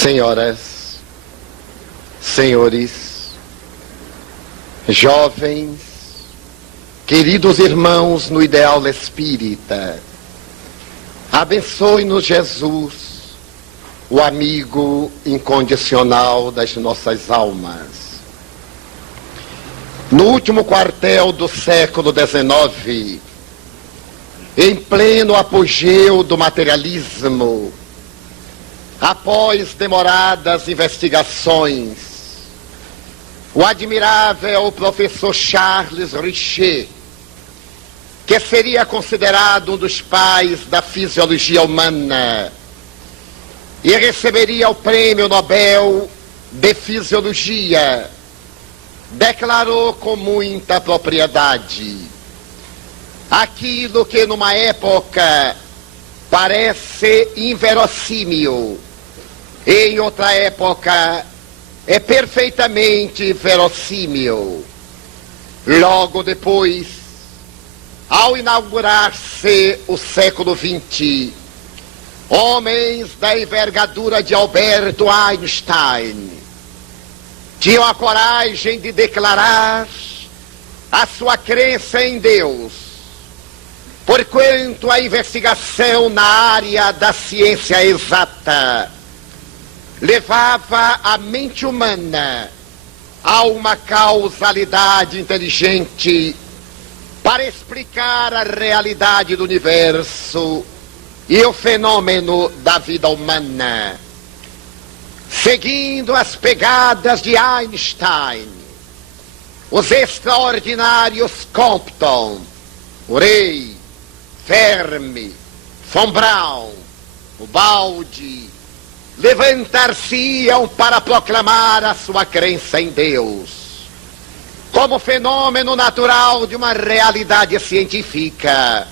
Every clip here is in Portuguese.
Senhoras, senhores, jovens, queridos irmãos no ideal espírita, abençoe-nos Jesus, o amigo incondicional das nossas almas. No último quartel do século XIX, em pleno apogeu do materialismo, após demoradas investigações, o admirável professor Charles Richet, que seria considerado um dos pais da fisiologia humana e receberia o Prêmio Nobel de Fisiologia, declarou com muita propriedade: aquilo que numa época parece inverossímil, em outra época é perfeitamente verossímil. Logo depois, ao inaugurar-se o século XX, homens da envergadura de Albert Einstein tinham a coragem de declarar a sua crença em Deus, porquanto a investigação na área da ciência exata levava a mente humana a uma causalidade inteligente para explicar a realidade do universo e o fenômeno da vida humana. Seguindo as pegadas de Einstein, os extraordinários Compton, Urey, Fermi, von Braun, o Balde, levantar-se-iam para proclamar a sua crença em Deus como fenômeno natural de uma realidade científica,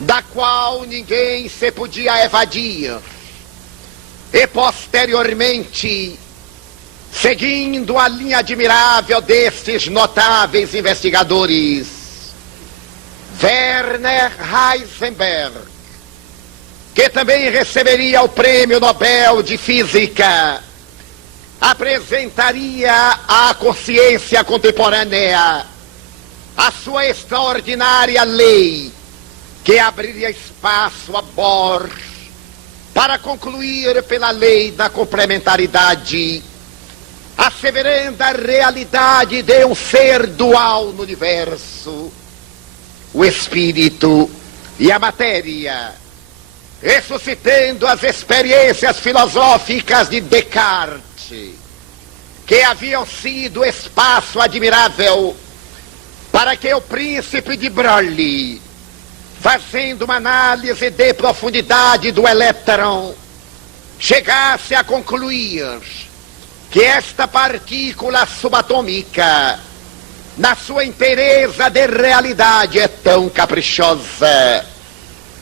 da qual ninguém se podia evadir. E posteriormente, seguindo a linha admirável destes notáveis investigadores, Werner Heisenberg, que também receberia o Prêmio Nobel de Física, apresentaria à consciência contemporânea a sua extraordinária lei, que abriria espaço a Bohr para concluir pela lei da complementaridade, asseverando a realidade de um ser dual no universo, o espírito e a matéria, ressuscitando as experiências filosóficas de Descartes, que haviam sido espaço admirável para que o príncipe de Broglie, fazendo uma análise de profundidade do elétron, chegasse a concluir que esta partícula subatômica, na sua inteireza de realidade, é tão caprichosa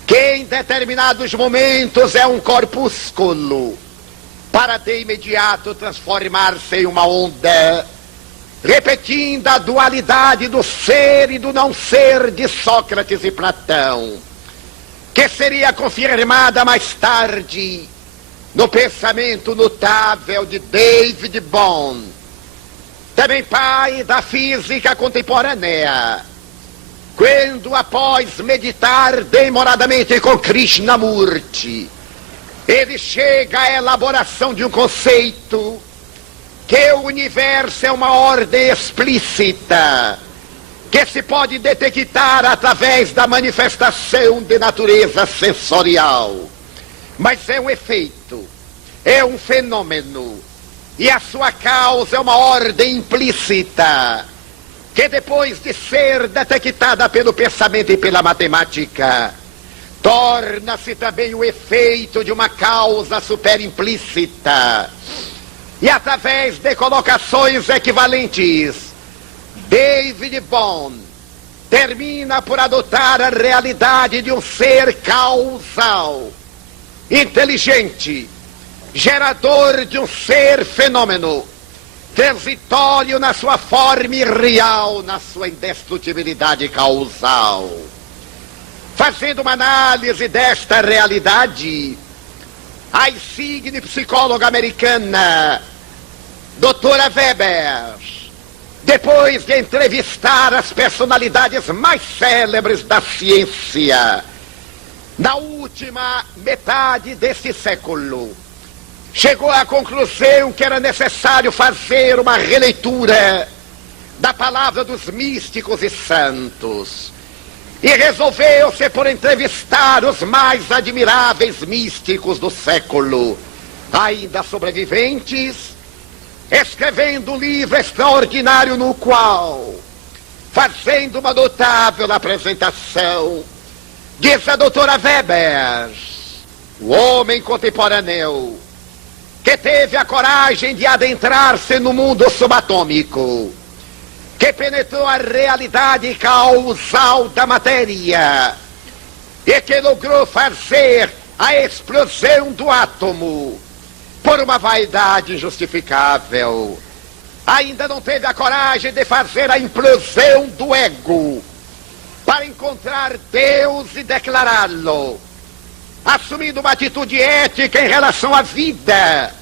que em determinados momentos é um corpúsculo, para de imediato transformar-se em uma onda, repetindo a dualidade do ser e do não ser de Sócrates e Platão, que seria confirmada mais tarde no pensamento notável de David Bohm, também pai da física contemporânea, quando, após meditar demoradamente com Krishnamurti, ele chega à elaboração de um conceito que o universo é uma ordem explícita, que se pode detectar através da manifestação de natureza sensorial. Mas é um efeito, é um fenômeno, e a sua causa é uma ordem implícita, que depois de ser detectada pelo pensamento e pela matemática, torna-se também o efeito de uma causa superimplícita. E através de colocações equivalentes, David Bohm termina por adotar a realidade de um ser causal, inteligente, gerador de um ser fenômeno, transitório na sua forma irreal, na sua indestrutibilidade causal. Fazendo uma análise desta realidade, a insigne psicóloga americana, doutora Weber, depois de entrevistar as personalidades mais célebres da ciência, na última metade deste século, chegou à conclusão que era necessário fazer uma releitura da palavra dos místicos e santos. E resolveu-se por entrevistar os mais admiráveis místicos do século, ainda sobreviventes, escrevendo um livro extraordinário no qual, fazendo uma notável apresentação, diz a doutora Weber, o homem contemporâneo, que teve a coragem de adentrar-se no mundo subatômico, que penetrou a realidade causal da matéria e que logrou fazer a explosão do átomo por uma vaidade injustificável. Ainda não teve a coragem de fazer a implosão do ego para encontrar Deus e declará-lo, assumindo uma atitude ética em relação à vida,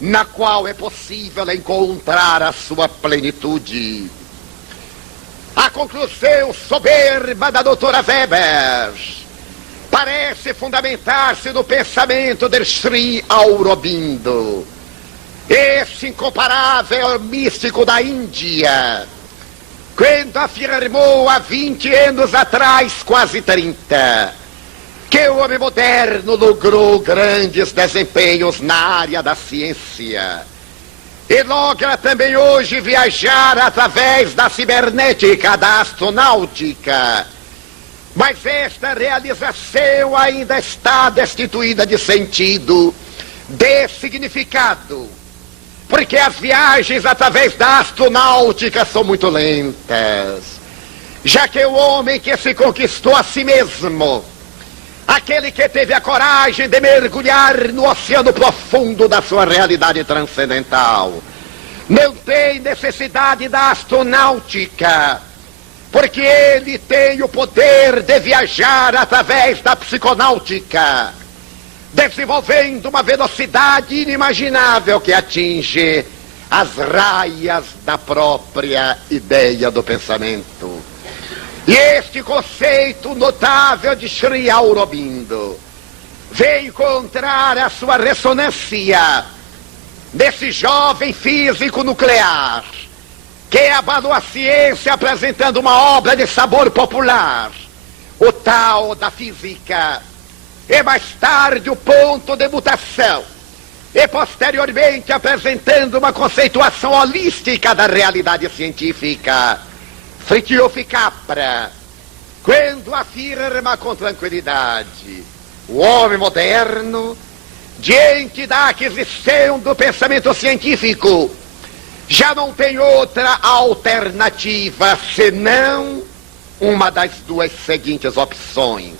na qual é possível encontrar a sua plenitude. A conclusão soberba da doutora Weber parece fundamentar-se no pensamento de Sri Aurobindo, esse incomparável místico da Índia, quando afirmou há 20 anos atrás, quase 30, que o homem moderno logrou grandes desempenhos na área da ciência e logra também hoje viajar através da cibernética, da astronáutica. Mas esta realização ainda está destituída de sentido, de significado, porque as viagens através da astronáutica são muito lentas, já que o homem que se conquistou a si mesmo, aquele que teve a coragem de mergulhar no oceano profundo da sua realidade transcendental, não tem necessidade da astronáutica, porque ele tem o poder de viajar através da psiconáutica, desenvolvendo uma velocidade inimaginável que atinge as raias da própria ideia do pensamento. E este conceito notável de Sri Aurobindo veio encontrar a sua ressonância nesse jovem físico nuclear que abalou a ciência apresentando uma obra de sabor popular, o tal da física, e mais tarde o ponto de mutação, e posteriormente apresentando uma conceituação holística da realidade científica. Fritjof Capra, quando afirma com tranquilidade, o homem moderno, diante da aquisição do pensamento científico, já não tem outra alternativa senão uma das duas seguintes opções: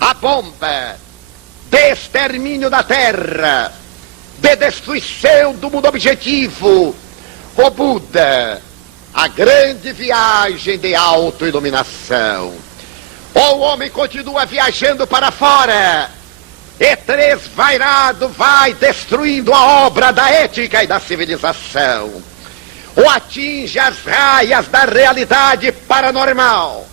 a bomba de extermínio da Terra, de destruição do mundo objetivo, o Buda, a grande viagem de autoiluminação. Ou o homem continua viajando para fora e tresvairado vai destruindo a obra da ética e da civilização, ou atinge as raias da realidade paranormal,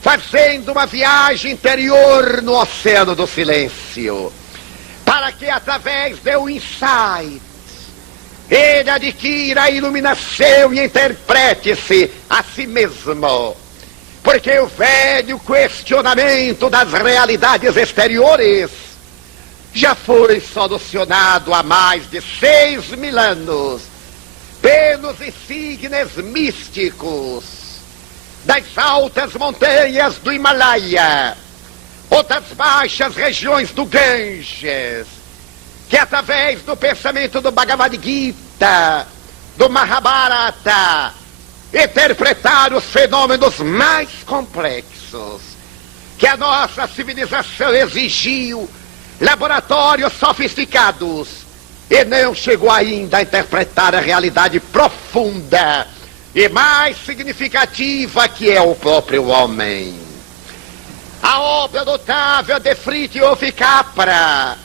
fazendo uma viagem interior no oceano do silêncio, para que através do insight ele adquira a iluminação e interprete-se a si mesmo, porque o velho questionamento das realidades exteriores já foi solucionado há mais de 6.000 anos pelos insignes místicos das altas montanhas do Himalaia ou das baixas regiões do Ganges, que através do pensamento do Bhagavad Gita, do Mahabharata, interpretaram os fenômenos mais complexos que a nossa civilização exigiu, laboratórios sofisticados, e não chegou ainda a interpretar a realidade profunda e mais significativa que é o próprio homem. A obra notável de Fritjof Capra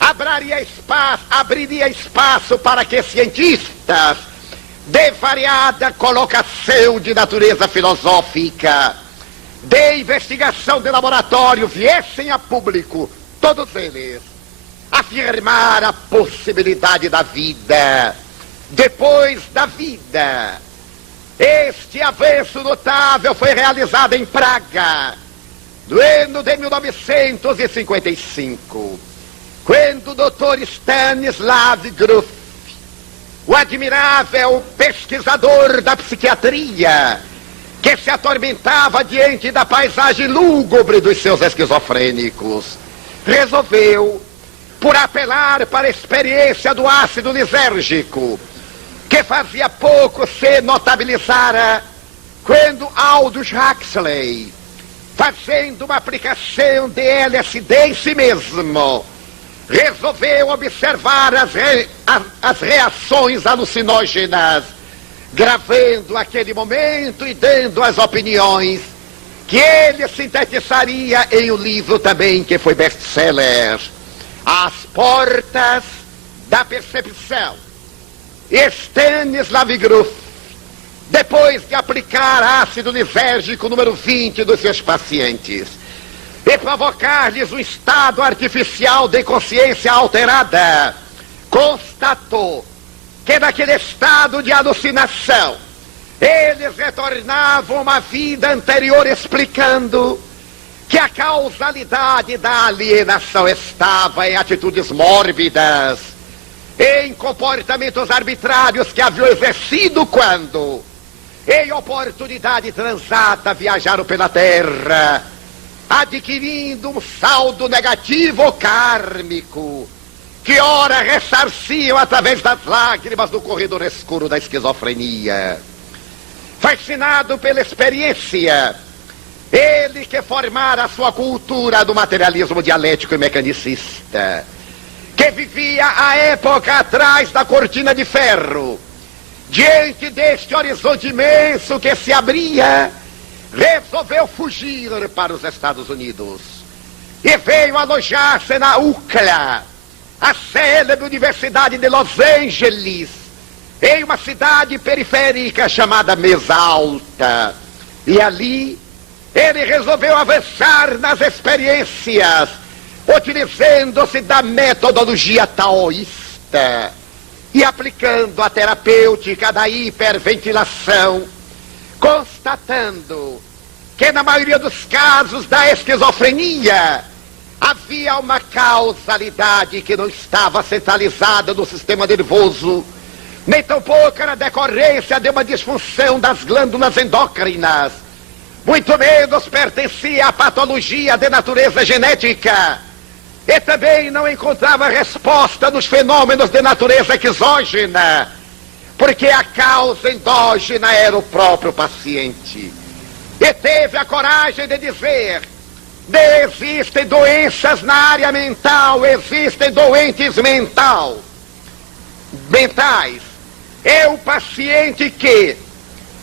abriria espaço para que cientistas de variada colocação de natureza filosófica, de investigação de laboratório, viessem a público, todos eles, afirmar a possibilidade da vida depois da vida. Este avanço notável foi realizado em Praga, no ano de 1955, quando o Dr. Stanislav Grof, o admirável pesquisador da psiquiatria, que se atormentava diante da paisagem lúgubre dos seus esquizofrênicos, resolveu, por apelar para a experiência do ácido lisérgico, que fazia pouco se notabilizara, quando Aldous Huxley, fazendo uma aplicação de LSD em si mesmo, resolveu observar as reações alucinógenas, gravando aquele momento e dando as opiniões que ele sintetizaria em um livro também que foi best-seller, As Portas da Percepção. Stanislav Grof, depois de aplicar ácido lisérgico número 20 dos seus pacientes e provocar-lhes um estado artificial de consciência alterada, constatou que naquele estado de alucinação eles retornavam a uma vida anterior, explicando que a causalidade da alienação estava em atitudes mórbidas, em comportamentos arbitrários que haviam exercido quando, em oportunidade transata, viajaram pela Terra, adquirindo um saldo negativo ou kármico, que ora ressarciam através das lágrimas do corredor escuro da esquizofrenia. Fascinado pela experiência, ele que formara a sua cultura do materialismo dialético e mecanicista, que vivia a época atrás da cortina de ferro, diante deste horizonte imenso que se abria, resolveu fugir para os Estados Unidos e veio alojar-se na UCLA, a célebre Universidade de Los Angeles, em uma cidade periférica chamada Mesa Alta. E ali ele resolveu avançar nas experiências, utilizando-se da metodologia taoísta e aplicando a terapêutica da hiperventilação, constatando que na maioria dos casos da esquizofrenia havia uma causalidade que não estava centralizada no sistema nervoso, nem tampouco era decorrência de uma disfunção das glândulas endócrinas, muito menos pertencia à patologia de natureza genética, e também não encontrava resposta nos fenômenos de natureza exógena, porque a causa endógena era o próprio paciente. E teve a coragem de dizer: existem doenças na área mental, existem doentes mentais. É o paciente que,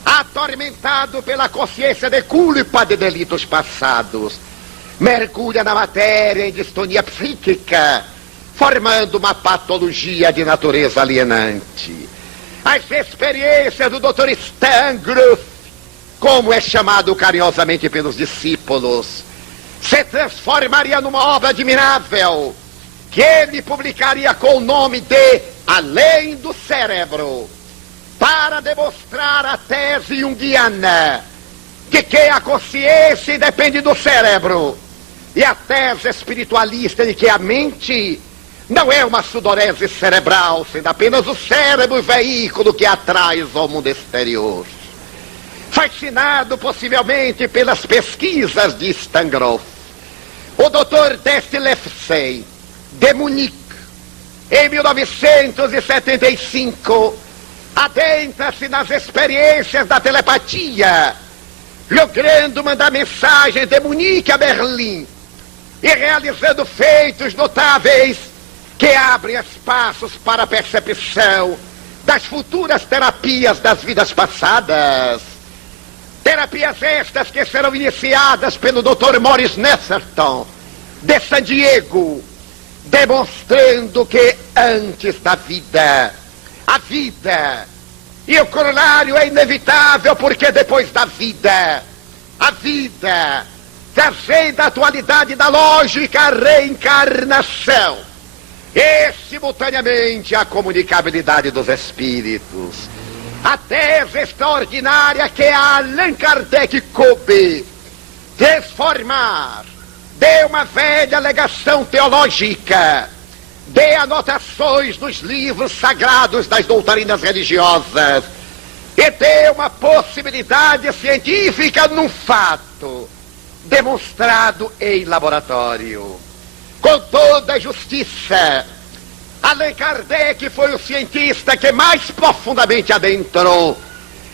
atormentado pela consciência de culpa de delitos passados, mergulha na matéria em distonia psíquica, formando uma patologia de natureza alienante. As experiências do Dr. Stan Grof, como é chamado carinhosamente pelos discípulos, se transformaria numa obra admirável, que ele publicaria com o nome de Além do Cérebro, para demonstrar a tese junguiana de que a consciência depende do cérebro, e a tese espiritualista de que a mente não é uma sudorese cerebral, sendo apenas o cérebro o veículo que a traz ao mundo exterior. Fascinado possivelmente pelas pesquisas de Stan Grof, o Dr. Destilefsey, de Munique, em 1975, adentra-se nas experiências da telepatia, logrando mandar mensagens de Munique a Berlim e realizando feitos notáveis que abrem espaços para a percepção das futuras terapias das vidas passadas. Terapias estas que serão iniciadas pelo Dr. Morris Nesserton, de San Diego, demonstrando que antes da vida, a vida, e o corolário é inevitável, porque depois da vida, a vida, trazendo a atualidade da lógica, a reencarnação, e simultaneamente a comunicabilidade dos espíritos. A tese extraordinária que Allan Kardec coube transformar de uma velha alegação teológica, de anotações dos livros sagrados das doutrinas religiosas, e de uma possibilidade científica num fato demonstrado em laboratório. Com toda a justiça, Allan Kardec foi o cientista que mais profundamente adentrou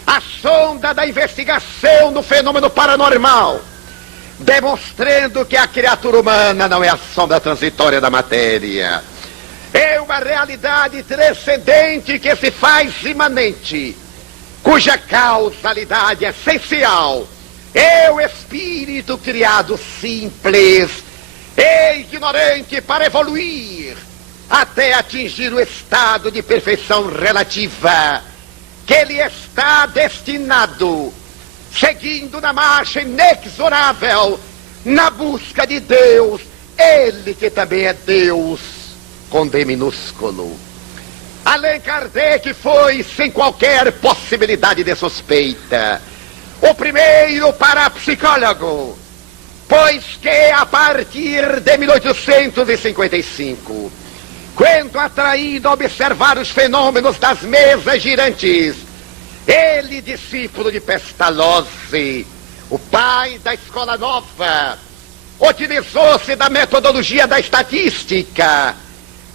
a sonda da investigação no fenômeno paranormal, demonstrando que a criatura humana não é a sombra transitória da matéria. É uma realidade transcendente que se faz imanente, cuja causalidade essencial é o espírito criado simples e ignorante para evoluir até atingir o estado de perfeição relativa que ele está destinado, seguindo na marcha inexorável na busca de Deus, ele que também é Deus com D minúsculo. Allan Kardec foi, sem qualquer possibilidade de suspeita, o primeiro parapsicólogo, pois que a partir de 1855, quando atraído a observar os fenômenos das mesas girantes, ele, discípulo de Pestalozzi, o pai da Escola Nova, utilizou-se da metodologia da estatística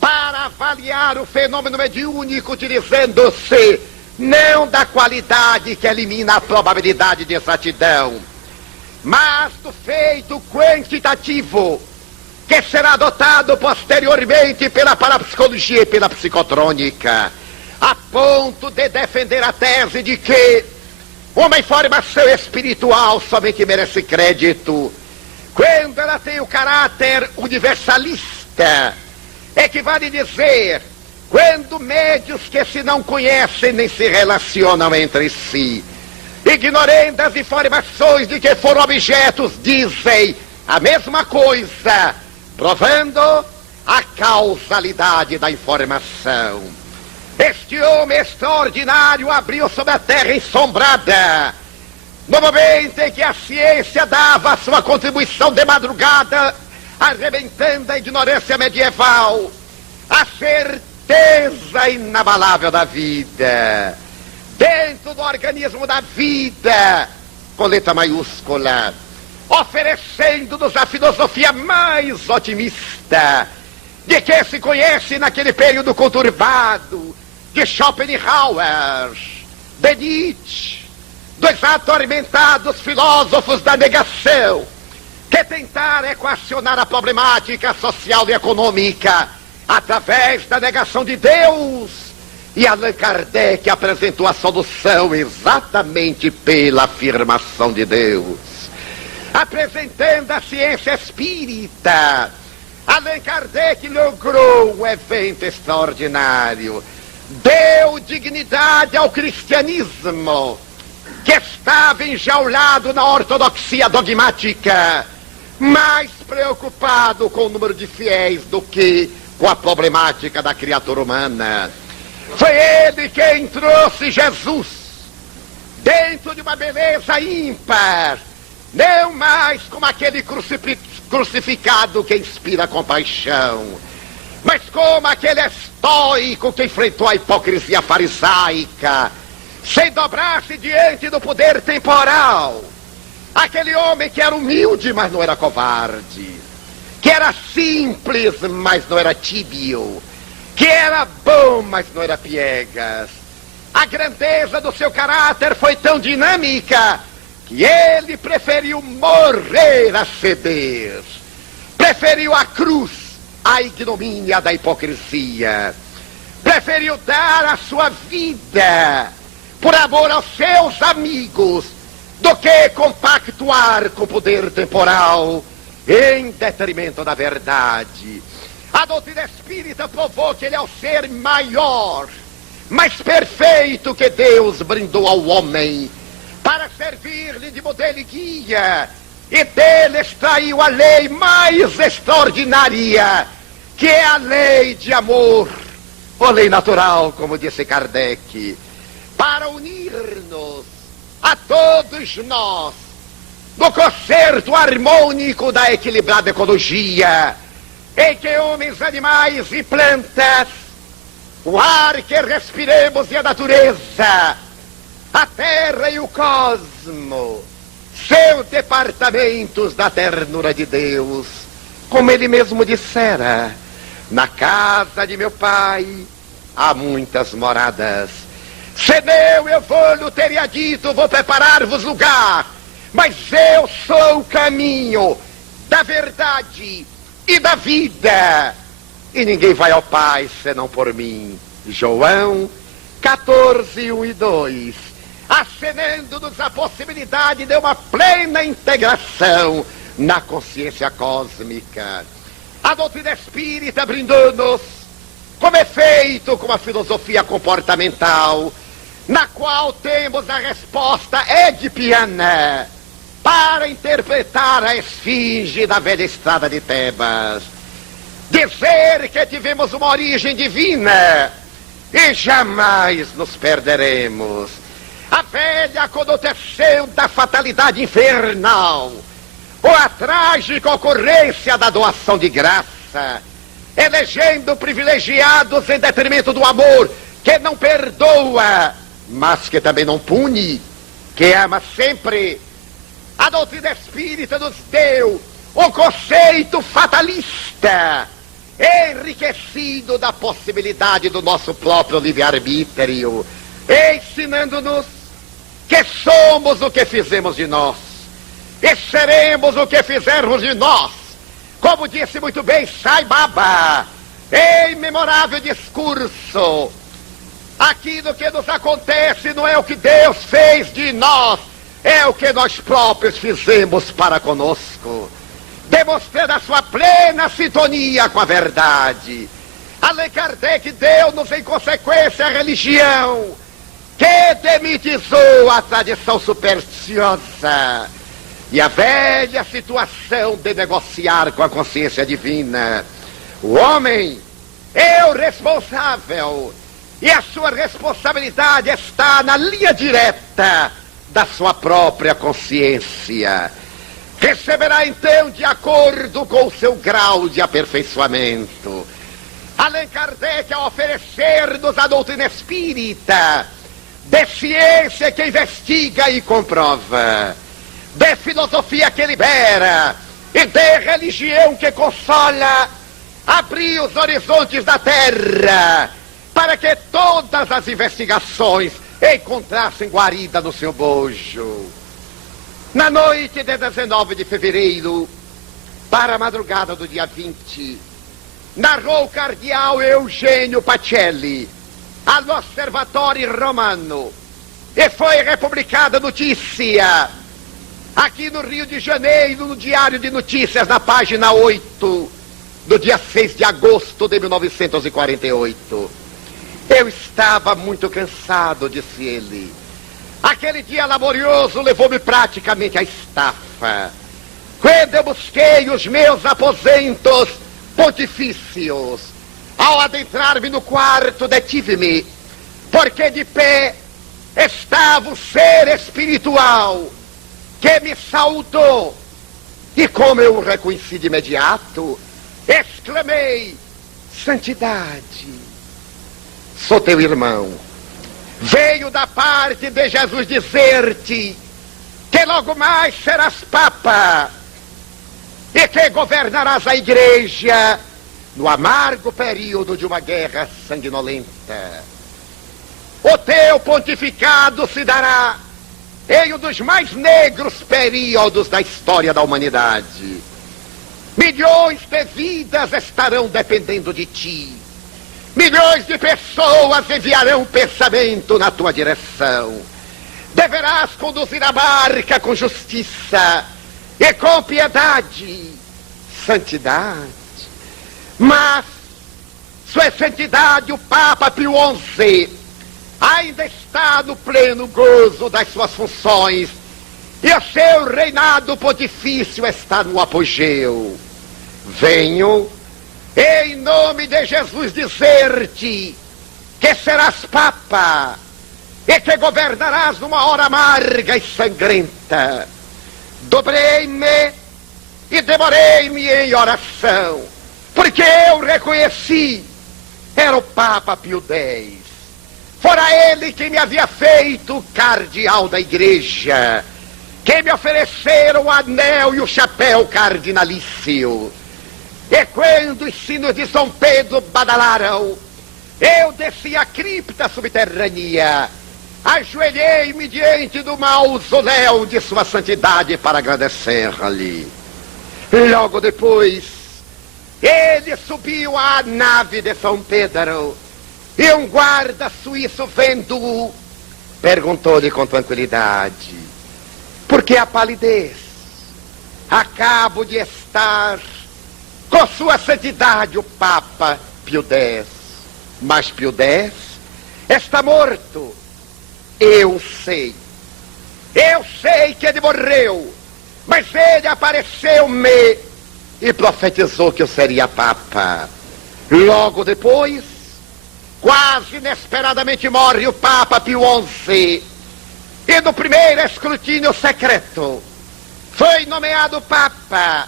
para avaliar o fenômeno mediúnico, utilizando-se não da qualidade que elimina a probabilidade de exatidão, mas do feito quantitativo que será adotado posteriormente pela parapsicologia e pela psicotrônica, a ponto de defender a tese de que uma informação espiritual somente merece crédito quando ela tem o caráter universalista. Equivale dizer, quando médios que se não conhecem nem se relacionam entre si, ignorando as informações de que foram objetos, dizem a mesma coisa, provando a causalidade da informação. Este homem extraordinário abriu sobre a terra ensombrada, no momento em que a ciência dava a sua contribuição de madrugada, arrebentando a ignorância medieval, a certeza inabalável da vida, dentro do organismo da vida, com letra maiúscula, oferecendo-nos a filosofia mais otimista de que se conhece naquele período conturbado de Schopenhauer, de Nietzsche, dos atormentados filósofos da negação, que tentaram equacionar a problemática social e econômica através da negação de Deus. E Allan Kardec apresentou a solução exatamente pela afirmação de Deus. Apresentando a ciência espírita, Allan Kardec logrou um evento extraordinário. Deu dignidade ao cristianismo, que estava enjaulado na ortodoxia dogmática, mais preocupado com o número de fiéis do que com a problemática da criatura humana. Foi ele quem trouxe Jesus dentro de uma beleza ímpar, não mais como aquele crucificado que inspira compaixão, mas como aquele estoico que enfrentou a hipocrisia farisaica, sem dobrar-se diante do poder temporal. Aquele homem que era humilde, mas não era covarde, que era simples, mas não era tíbio, que era bom, mas não era piegas. A grandeza do seu caráter foi tão dinâmica que ele preferiu morrer a ceder, preferiu a cruz à ignomínia da hipocrisia, preferiu dar a sua vida por amor aos seus amigos do que compactuar com o poder temporal em detrimento da verdade. A doutrina espírita provou que ele é o ser maior, mais perfeito que Deus brindou ao homem, para servir-lhe de modelo e guia, e dele extraiu a lei mais extraordinária, que é a lei de amor, ou lei natural, como disse Kardec, para unir-nos a todos nós no concerto harmônico da equilibrada ecologia, em que homens, animais e plantas, o ar que respiremos e a natureza, a terra e o cosmo, são departamentos da ternura de Deus. Como ele mesmo dissera: na casa de meu pai há muitas moradas. Senão eu vou-lhe teria dito, vou preparar-vos lugar. Mas eu sou o caminho da verdade e da vida, e ninguém vai ao Pai senão por mim. João 14, 1 e 2, acenando-nos a possibilidade de uma plena integração na consciência cósmica. A doutrina espírita brindou-nos como efeito com a filosofia comportamental, na qual temos a resposta edipiana para interpretar a esfinge da velha estrada de Tebas. Dizer que tivemos uma origem divina e jamais nos perderemos. A velha conotação da fatalidade infernal, ou a trágica ocorrência da doação de graça, elegendo privilegiados em detrimento do amor, que não perdoa, mas que também não pune, que ama sempre. A doutrina espírita nos deu o conceito fatalista, enriquecido da possibilidade do nosso próprio livre-arbítrio, ensinando-nos que somos o que fizemos de nós, e seremos o que fizermos de nós. Como disse muito bem Sai Baba, em memorável discurso: aquilo que nos acontece não é o que Deus fez de nós, é o que nós próprios fizemos para conosco, demonstrando a sua plena sintonia com a verdade. Allan Kardec deu-nos em consequência a religião, que demitizou a tradição supersticiosa e a velha situação de negociar com a consciência divina. O homem é o responsável, e a sua responsabilidade está na linha direta da sua própria consciência. Receberá então de acordo com o seu grau de aperfeiçoamento. Allan Kardec, ao oferecer-nos a doutrina espírita, de ciência que investiga e comprova, de filosofia que libera e de religião que consola, abriu os horizontes da terra para que todas as investigações encontrassem guarida no seu bojo. Na noite de 19 de fevereiro, para a madrugada do dia 20, narrou o cardeal Eugênio Pacelli all'Osservatore Romano, e foi republicada notícia aqui no Rio de Janeiro, no Diário de Notícias, na página 8, do dia 6 de agosto de 1948. Eu estava muito cansado, disse ele. Aquele dia laborioso levou-me praticamente à estafa. Quando eu busquei os meus aposentos pontifícios, ao adentrar-me no quarto, detive-me, porque de pé estava o ser espiritual que me saudou, e como eu o reconheci de imediato, exclamei: santidade, sou teu irmão. Veio da parte de Jesus dizer-te que logo mais serás papa e que governarás a igreja no amargo período de uma guerra sanguinolenta. O teu pontificado se dará em um dos mais negros períodos da história da humanidade. Milhões de vidas estarão dependendo de ti. Milhões de pessoas enviarão pensamento na tua direção. Deverás conduzir a barca com justiça e com piedade, santidade. Mas Sua Santidade, o Papa Pio XI, ainda está no pleno gozo das suas funções e o seu reinado pontifício está no apogeu. Venho, em nome de Jesus, dizer-te que serás Papa e que governarás numa hora amarga e sangrenta. Dobrei-me e demorei-me em oração, porque eu reconheci, era o Papa Pio X. Fora ele quem me havia feito cardeal da igreja, quem me ofereceram o anel e o chapéu cardinalício. E quando os sinos de São Pedro badalaram, eu desci a cripta subterrânea, ajoelhei-me diante do mausoléu de Sua Santidade para agradecer-lhe. Logo depois, ele subiu à nave de São Pedro e um guarda suíço vendo-o, perguntou-lhe com tranquilidade: por que a palidez? Acabo de estar com Sua Santidade o Papa Pio X. Mas Pio X está morto. Eu sei que ele morreu, mas ele apareceu-me e profetizou que eu seria Papa. Logo depois, quase inesperadamente morre o Papa Pio XI, e no primeiro escrutínio secreto foi nomeado Papa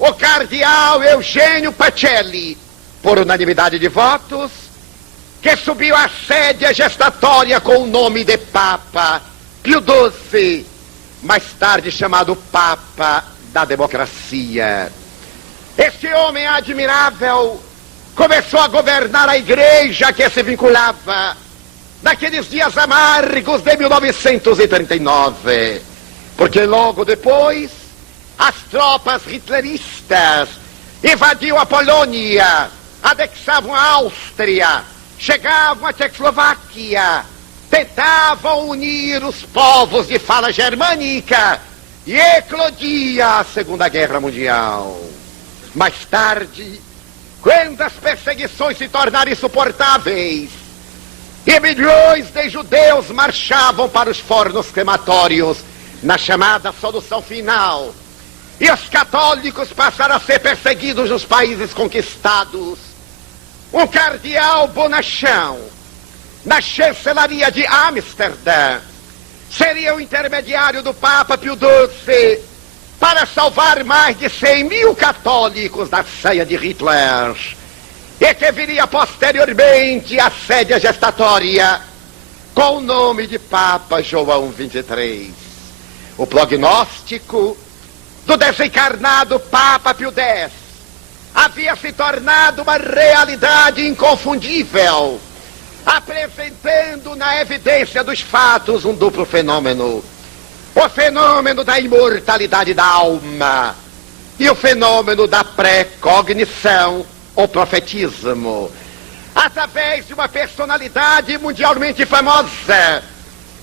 o cardeal Eugênio Pacelli, por unanimidade de votos, que subiu à sédia gestatória com o nome de Papa Pio XII, mais tarde chamado Papa da Democracia. Este homem admirável começou a governar a igreja que se vinculava naqueles dias amargos de 1939, porque logo depois as tropas hitleristas invadiam a Polônia, anexavam a Áustria, chegavam à Tchecoslováquia, tentavam unir os povos de fala germânica e eclodia a Segunda Guerra Mundial. Mais tarde, quando as perseguições se tornaram insuportáveis e milhões de judeus marchavam para os fornos crematórios na chamada solução final, e os católicos passaram a ser perseguidos nos países conquistados, um cardeal bonachão, na chancelaria de Amsterdã, seria o intermediário do Papa Pio XII para salvar mais de 100 mil católicos da ceia de Hitler, e que viria posteriormente à sédia gestatória com o nome de Papa João XXIII. O prognóstico do desencarnado Papa Pio X havia se tornado uma realidade inconfundível, apresentando na evidência dos fatos um duplo fenômeno: o fenômeno da imortalidade da alma e o fenômeno da pré-cognição, ou profetismo, através de uma personalidade mundialmente famosa,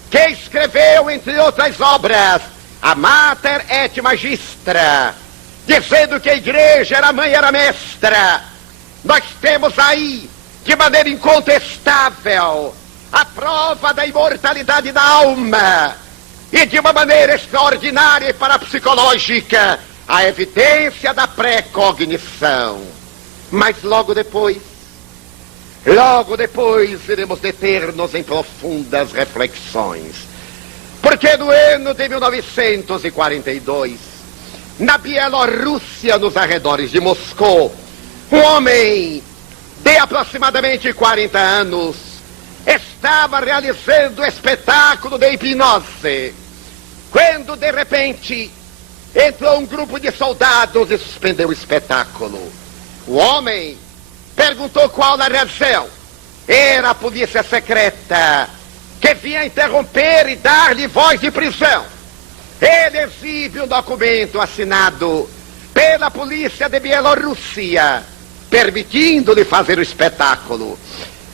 que escreveu, entre outras obras, a Mater et Magistra, dizendo que a igreja era mãe, era mestra. Nós temos aí, de maneira incontestável, a prova da imortalidade da alma, e de uma maneira extraordinária e parapsicológica, a evidência da pré-cognição. Mas logo depois, iremos deter-nos em profundas reflexões. Porque no ano de 1942, na Bielorrússia, nos arredores de Moscou, um homem de aproximadamente 40 anos estava realizando um espetáculo de hipnose, quando de repente entrou um grupo de soldados e suspendeu o espetáculo. O homem perguntou qual a razão. Era a polícia secreta, que vinha interromper e dar-lhe voz de prisão. Ele exibe um documento assinado pela polícia de Bielorrússia, permitindo-lhe fazer o espetáculo.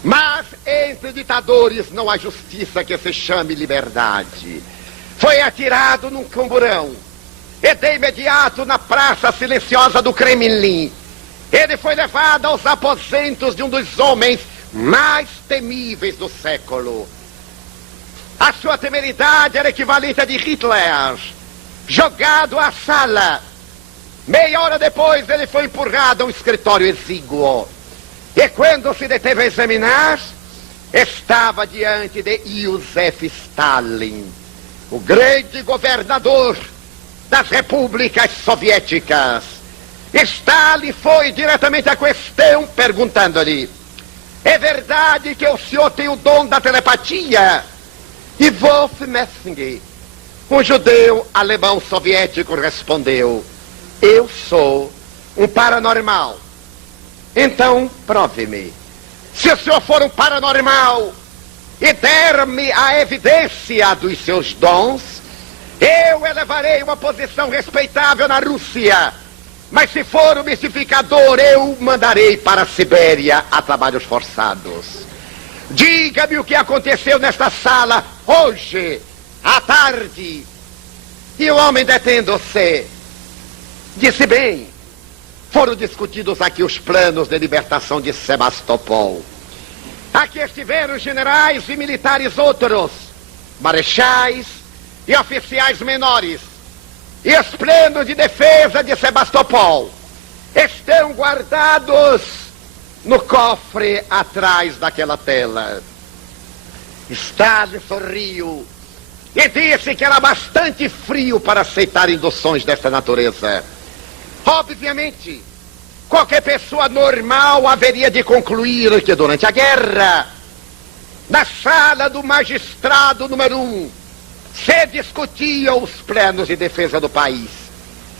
Mas entre ditadores não há justiça que se chame liberdade. Foi atirado num camburão e de imediato na praça silenciosa do Kremlin Ele foi levado aos aposentos de um dos homens mais temíveis do século. A sua temeridade era equivalente a de Hitler, jogado à sala. Meia hora depois ele foi empurrado a um escritório exíguo. E quando se deteve a examinar, estava diante de Joseph Stalin, o grande governador das repúblicas soviéticas. Stalin foi diretamente à questão, perguntando-lhe: é verdade que o senhor tem o dom da telepatia? E Wolf Messinger, um judeu alemão soviético, respondeu: eu sou um paranormal. Então, prove-me. Se o senhor for um paranormal e der-me a evidência dos seus dons, eu elevarei uma posição respeitável na Rússia. Mas se for um mistificador, eu mandarei para a Sibéria a trabalhos forçados. Diga-me o que aconteceu nesta sala hoje, à tarde. E o homem, detendo-se, disse: bem, foram discutidos aqui os planos de libertação de Sebastopol. Aqui estiveram generais e militares outros, marechais e oficiais menores. E os planos de defesa de Sebastopol estão guardados no cofre atrás daquela tela. Stalin sorriu e disse que era bastante frio para aceitar induções desta natureza. Obviamente, qualquer pessoa normal haveria de concluir que durante a guerra, na sala do magistrado número 1, se discutiam os planos de defesa do país,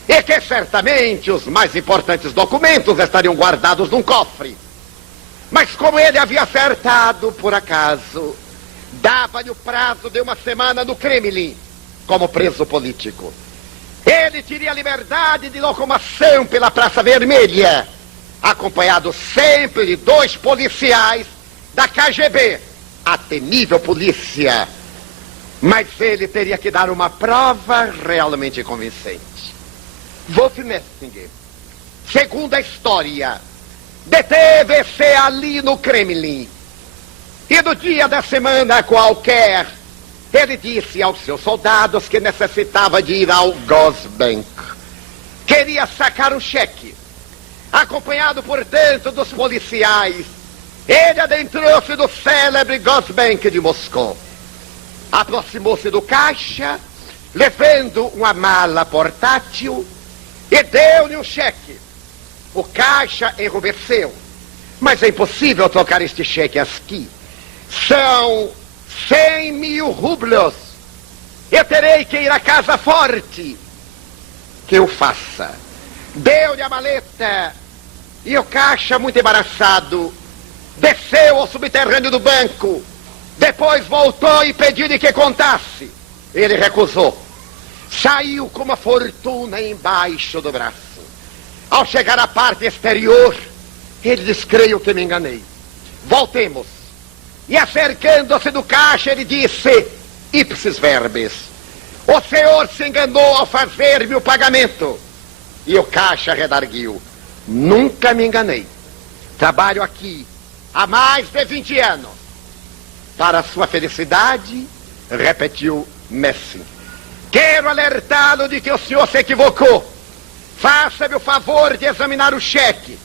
e que certamente os mais importantes documentos estariam guardados num cofre. Mas como ele havia acertado, por acaso, dava-lhe o prazo de uma semana no Kremlin, como preso político. Ele teria liberdade de locomoção pela Praça Vermelha, acompanhado sempre de 2 policiais da KGB, a temível polícia. Mas ele teria que dar uma prova realmente convincente. Wolf Messinger, segundo a história, deteve-se ali no Kremlin. E no dia da semana qualquer, ele disse aos seus soldados que necessitava de ir ao Gosbank. Queria sacar um cheque. Acompanhado, portanto, dos policiais, ele adentrou-se no célebre Gosbank de Moscou. Aproximou-se do caixa, levando uma mala portátil, e deu-lhe um cheque. O caixa enrubesceu. Mas é impossível trocar este cheque aqui. São 100.000 rublos. Eu terei que ir à Casa Forte. Que eu faça. Deu-lhe a maleta. E o caixa, muito embaraçado, desceu ao subterrâneo do banco. Depois voltou e pediu-lhe que contasse. Ele recusou. Saiu com uma fortuna embaixo do braço. Ao chegar à parte exterior, ele disse: creio que me enganei. Voltemos. E acercando-se do caixa, ele disse: ipsis verbis, o senhor se enganou ao fazer-me o pagamento. E o caixa redarguiu: nunca me enganei. Trabalho aqui há mais de 20 anos. Para sua felicidade, repetiu Messinger, quero alertá-lo de que o senhor se equivocou. Faça-me o favor de examinar o cheque.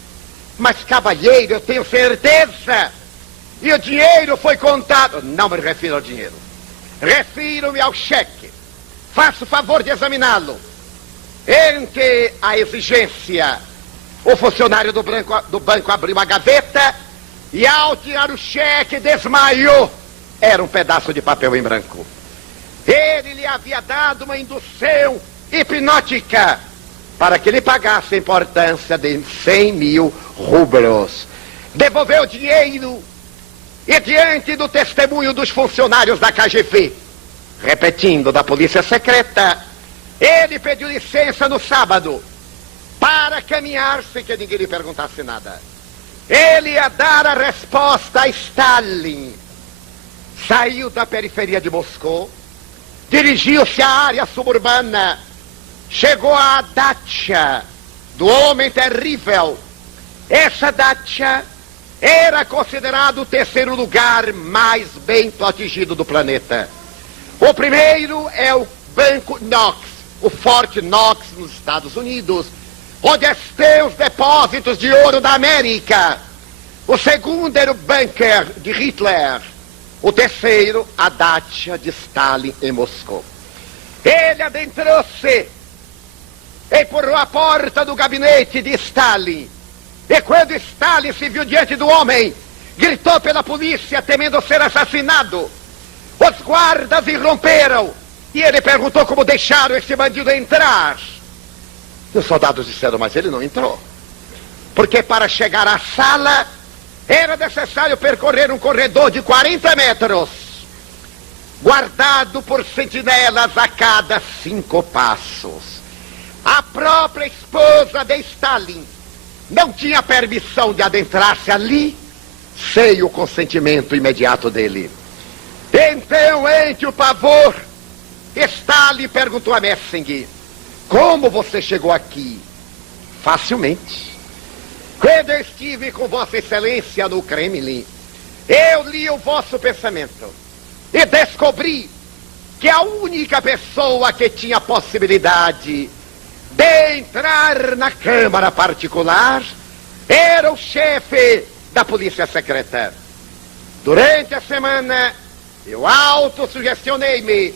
Mas, cavalheiro, eu tenho certeza. E o dinheiro foi contado. Não me refiro ao dinheiro. Refiro-me ao cheque. Faça o favor de examiná-lo. Entre a exigência, o funcionário do banco abriu a gaveta e, ao tirar o cheque, desmaiou. Era um pedaço de papel em branco. Ele lhe havia dado uma indução hipnótica para que lhe pagasse a importância de 100.000 rublos. Devolveu o dinheiro e, diante do testemunho dos funcionários da KGB, repetindo, da polícia secreta, ele pediu licença no sábado para caminhar sem que ninguém lhe perguntasse nada. Ele ia dar a resposta a Stalin. Saiu da periferia de Moscou, dirigiu-se à área suburbana, chegou à dacha do homem terrível Essa Dacia era considerado o terceiro lugar mais bem protegido do planeta. O primeiro é o Banco Knox, o Fort Knox nos Estados Unidos, onde estão os depósitos de ouro da América. O segundo era o bunker de Hitler. O terceiro, a Dacia de Stalin em Moscou. Ele adentrou-se, empurrou a porta do gabinete de Stalin. E quando Stalin se viu diante do homem, gritou pela polícia, temendo ser assassinado. Os guardas irromperam e ele perguntou como deixaram esse bandido entrar. E os soldados disseram, mas ele não entrou. Porque para chegar à sala era necessário percorrer um corredor de 40 metros, guardado por sentinelas a cada 5 passos. A própria esposa de Stalin não tinha permissão de adentrar-se ali sem o consentimento imediato dele. Então, entre o pavor, Stalin perguntou a Messing, como você chegou aqui? Facilmente. Quando eu estive com Vossa Excelência no Kremlin, eu li o vosso pensamento e descobri que a única pessoa que tinha possibilidade de entrar na Câmara Particular era o chefe da Polícia Secreta. Durante a semana, eu autossugestionei-me.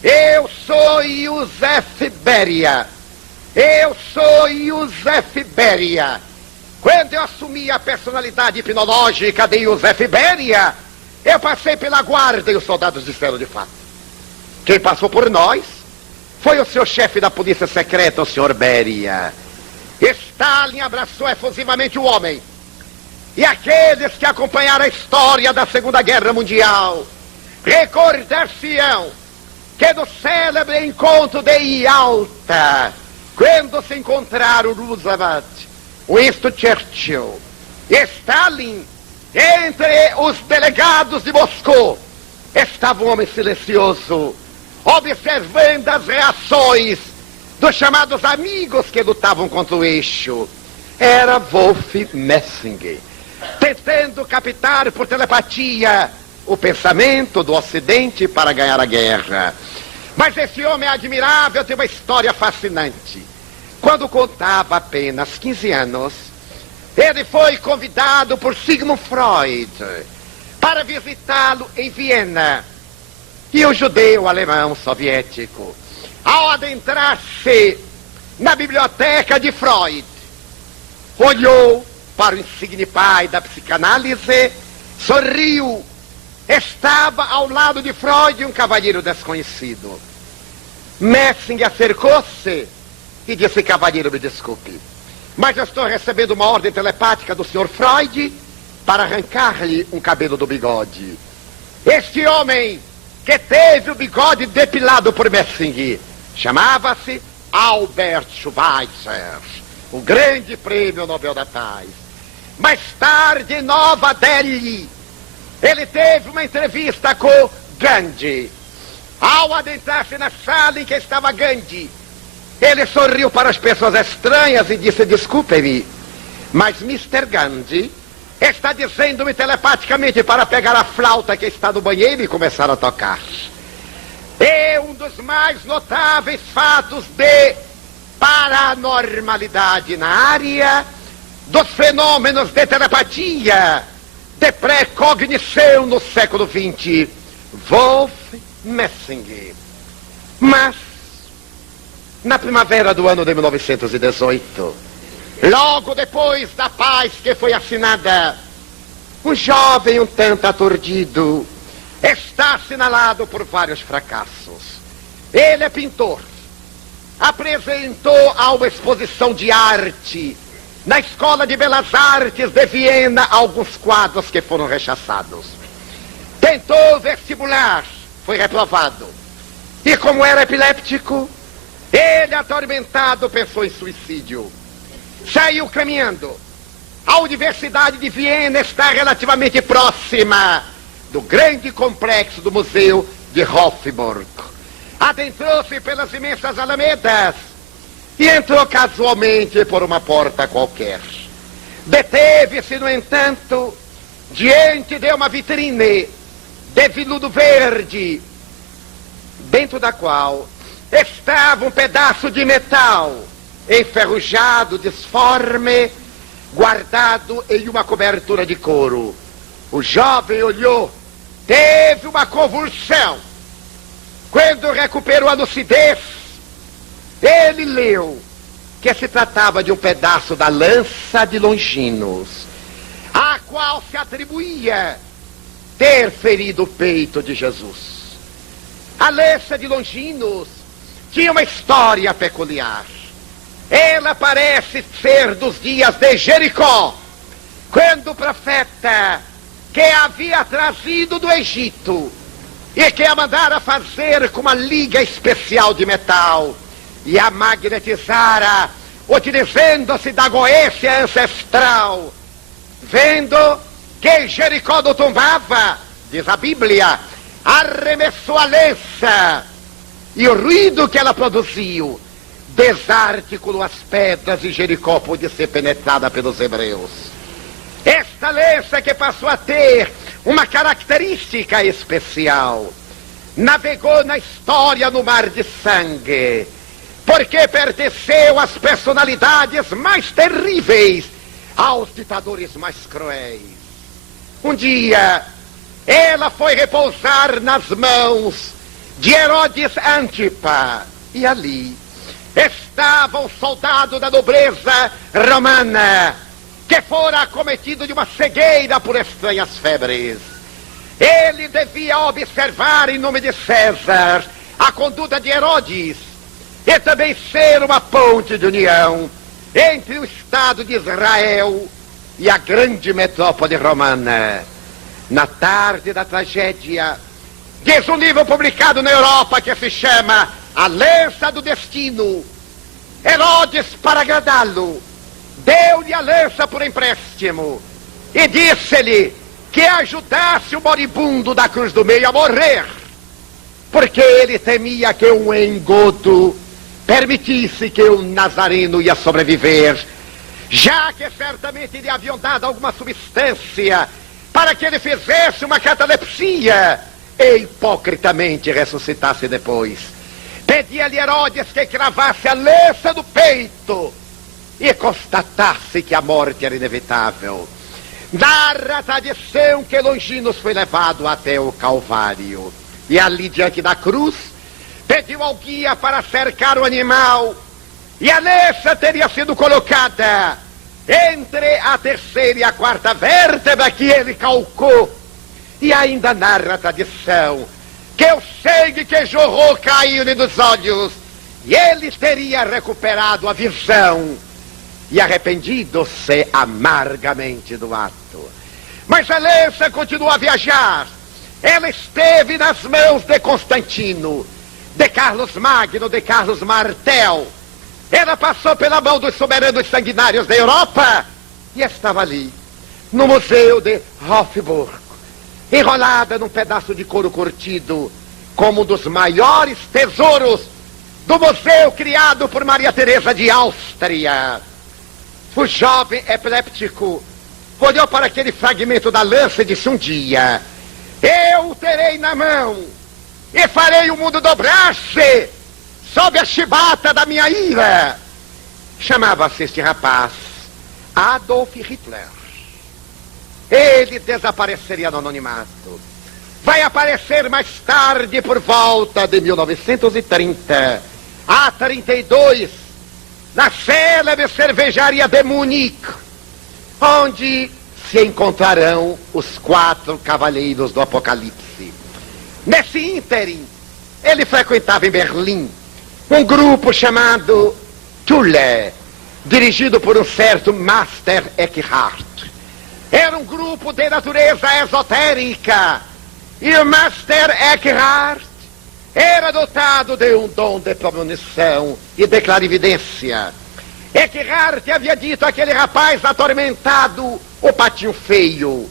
Eu sou Joseph Beria. Eu sou Joseph Beria. Quando eu assumi a personalidade hipnológica de Joseph Beria, eu passei pela guarda e os soldados disseram de fato. Quem passou por nós foi o seu chefe da polícia secreta, o senhor Beria. Stalin abraçou efusivamente o homem. E aqueles que acompanharam a história da Segunda Guerra Mundial recordar-se-ão que no célebre encontro de Yalta, quando se encontraram Roosevelt, Winston Churchill e Stalin, entre os delegados de Moscou, estava um homem silencioso, observando as reações dos chamados amigos que lutavam contra o eixo. Era Wolf Messing, tentando captar por telepatia o pensamento do Ocidente para ganhar a guerra. Mas esse homem admirável tem uma história fascinante. Quando contava apenas 15 anos, ele foi convidado por Sigmund Freud para visitá-lo em Viena. E o judeu alemão soviético, ao adentrar-se na biblioteca de Freud, olhou para o insigne pai da psicanálise, sorriu. Estava ao lado de Freud um cavalheiro desconhecido. Messing acercou-se e disse, cavalheiro, me desculpe, mas eu estou recebendo uma ordem telepática do Sr. Freud para arrancar-lhe um cabelo do bigode. Este homem que teve o bigode depilado por Messing chamava-se Albert Schweitzer, o grande prêmio Nobel da Paz. Mais tarde, em Nova Delhi, ele teve uma entrevista com Gandhi. Ao adentrar-se na sala em que estava Gandhi, ele sorriu para as pessoas estranhas e disse, desculpe-me, mas Mr. Gandhi está dizendo-me telepaticamente para pegar a flauta que está no banheiro e começar a tocar. É um dos mais notáveis fatos de paranormalidade na área dos fenômenos de telepatia, de pré-cognição no século XX, Wolf Messing. Mas, na primavera do ano de 1918, logo depois da paz que foi assinada, um jovem um tanto aturdido está assinalado por vários fracassos. Ele é pintor. Apresentou a uma exposição de arte na Escola de Belas Artes de Viena alguns quadros que foram rechaçados. Tentou vestibular, foi reprovado. E como era epiléptico, ele, atormentado, pensou em suicídio. Saiu caminhando. A Universidade de Viena está relativamente próxima do grande complexo do Museu de Hofburg. Adentrou-se pelas imensas alamedas e entrou casualmente por uma porta qualquer. Deteve-se, no entanto, diante de uma vitrine de veludo verde, dentro da qual estava um pedaço de metal enferrujado, disforme, guardado em uma cobertura de couro. O jovem olhou, teve uma convulsão. Quando recuperou a lucidez, ele leu que se tratava de um pedaço da lança de Longinos, a qual se atribuía ter ferido o peito de Jesus. A lança de Longinos tinha uma história peculiar. Ela parece ser dos dias de Jericó, quando o profeta que a havia trazido do Egito e que a mandara fazer com uma liga especial de metal e a magnetizara, utilizando-se da goécia ancestral, vendo que Jericó não tombava, diz a Bíblia, arremessou a lança e o ruído que ela produziu desarticulou as pedras e Jericó pôde ser penetrada pelos hebreus. Esta lança, que passou a ter uma característica especial, navegou na história no mar de sangue, porque pertenceu às personalidades mais terríveis, aos ditadores mais cruéis. Um dia, ela foi repousar nas mãos de Herodes Antipa, e ali estava um soldado da nobreza romana, que fora acometido de uma cegueira por estranhas febres. Ele devia observar, em nome de César, a conduta de Herodes, e também ser uma ponte de união entre o Estado de Israel e a grande metrópole romana. Na tarde da tragédia, diz um livro publicado na Europa que se chama A Lança do Destino. Herodes, para agradá-lo, deu-lhe a lança por empréstimo e disse-lhe que ajudasse o moribundo da cruz do meio a morrer, porque ele temia que um engodo permitisse que o Nazareno ia sobreviver, já que certamente lhe haviam dado alguma substância para que ele fizesse uma catalepsia e hipocritamente ressuscitasse depois. Pedia-lhe Herodes que cravasse a lança no peito e constatasse que a morte era inevitável. Narra a tradição que Longinos foi levado até o Calvário, e ali diante da cruz pediu ao guia para cercar o animal, e a lança teria sido colocada entre a terceira e a quarta vértebra que ele calcou. E ainda narra a tradição que o sangue que jorrou caiu-lhe dos olhos, e ele teria recuperado a visão e arrependido-se amargamente do ato. Mas a lança continuou a viajar. Ela esteve nas mãos de Constantino, de Carlos Magno, de Carlos Martel. Ela passou pela mão dos soberanos sanguinários da Europa e estava ali, no Museu de Hofburg, enrolada num pedaço de couro curtido, como um dos maiores tesouros do museu criado por Maria Teresa de Áustria. O jovem epiléptico olhou para aquele fragmento da lança e disse: um dia eu o terei na mão e farei o mundo dobrar-se sob a chibata da minha ira. Chamava-se este rapaz Adolf Hitler. Ele desapareceria no anonimato. Vai aparecer mais tarde, por volta de 1930 a 32, na célebre cervejaria de Munique, onde se encontrarão os 4 cavaleiros do Apocalipse. Nesse ínterim, ele frequentava em Berlim um grupo chamado Thule, dirigido por um certo Master Eckhart. Era um grupo de natureza esotérica, e o Master Eckhart era dotado de um dom de premonição e de clarividência. Eckhart havia dito àquele rapaz atormentado, o patinho feio,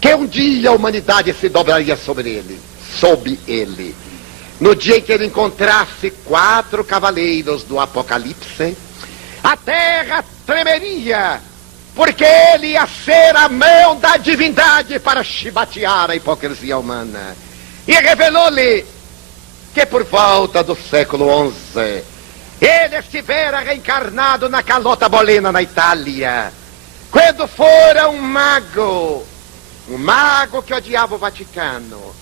que um dia a humanidade se dobraria sobre ele. No dia em que ele encontrasse 4 cavaleiros do Apocalipse, a terra tremeria, porque ele ia ser a mão da divindade para chibatear a hipocrisia humana. E revelou-lhe que por volta do século XI, ele estivera reencarnado na Calota Bolena, na Itália, quando fora um mago que odiava o Vaticano,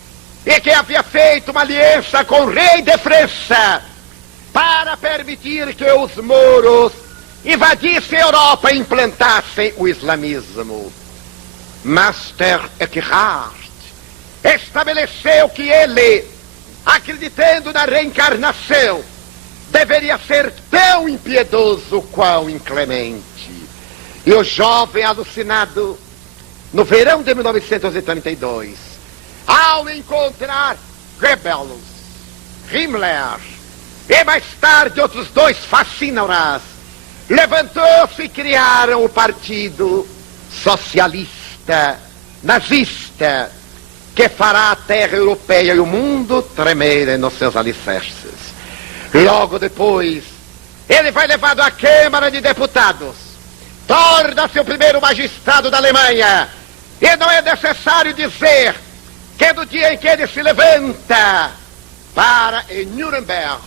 e que havia feito uma aliança com o rei de França para permitir que os mouros invadissem a Europa e implantassem o islamismo. Master Eckhart estabeleceu que ele, acreditando na reencarnação, deveria ser tão impiedoso quão inclemente. E o jovem alucinado, no verão de 1932, ao encontrar Goebbels, Himmler e mais tarde outros dois fascínoras, levantou-se e criaram o Partido Socialista Nazista, que fará a terra europeia e o mundo tremerem nos seus alicerces. Logo depois, ele vai levado à Câmara de Deputados, torna-se o primeiro magistrado da Alemanha, e não é necessário dizer que no dia em que ele se levanta para, em Nuremberg,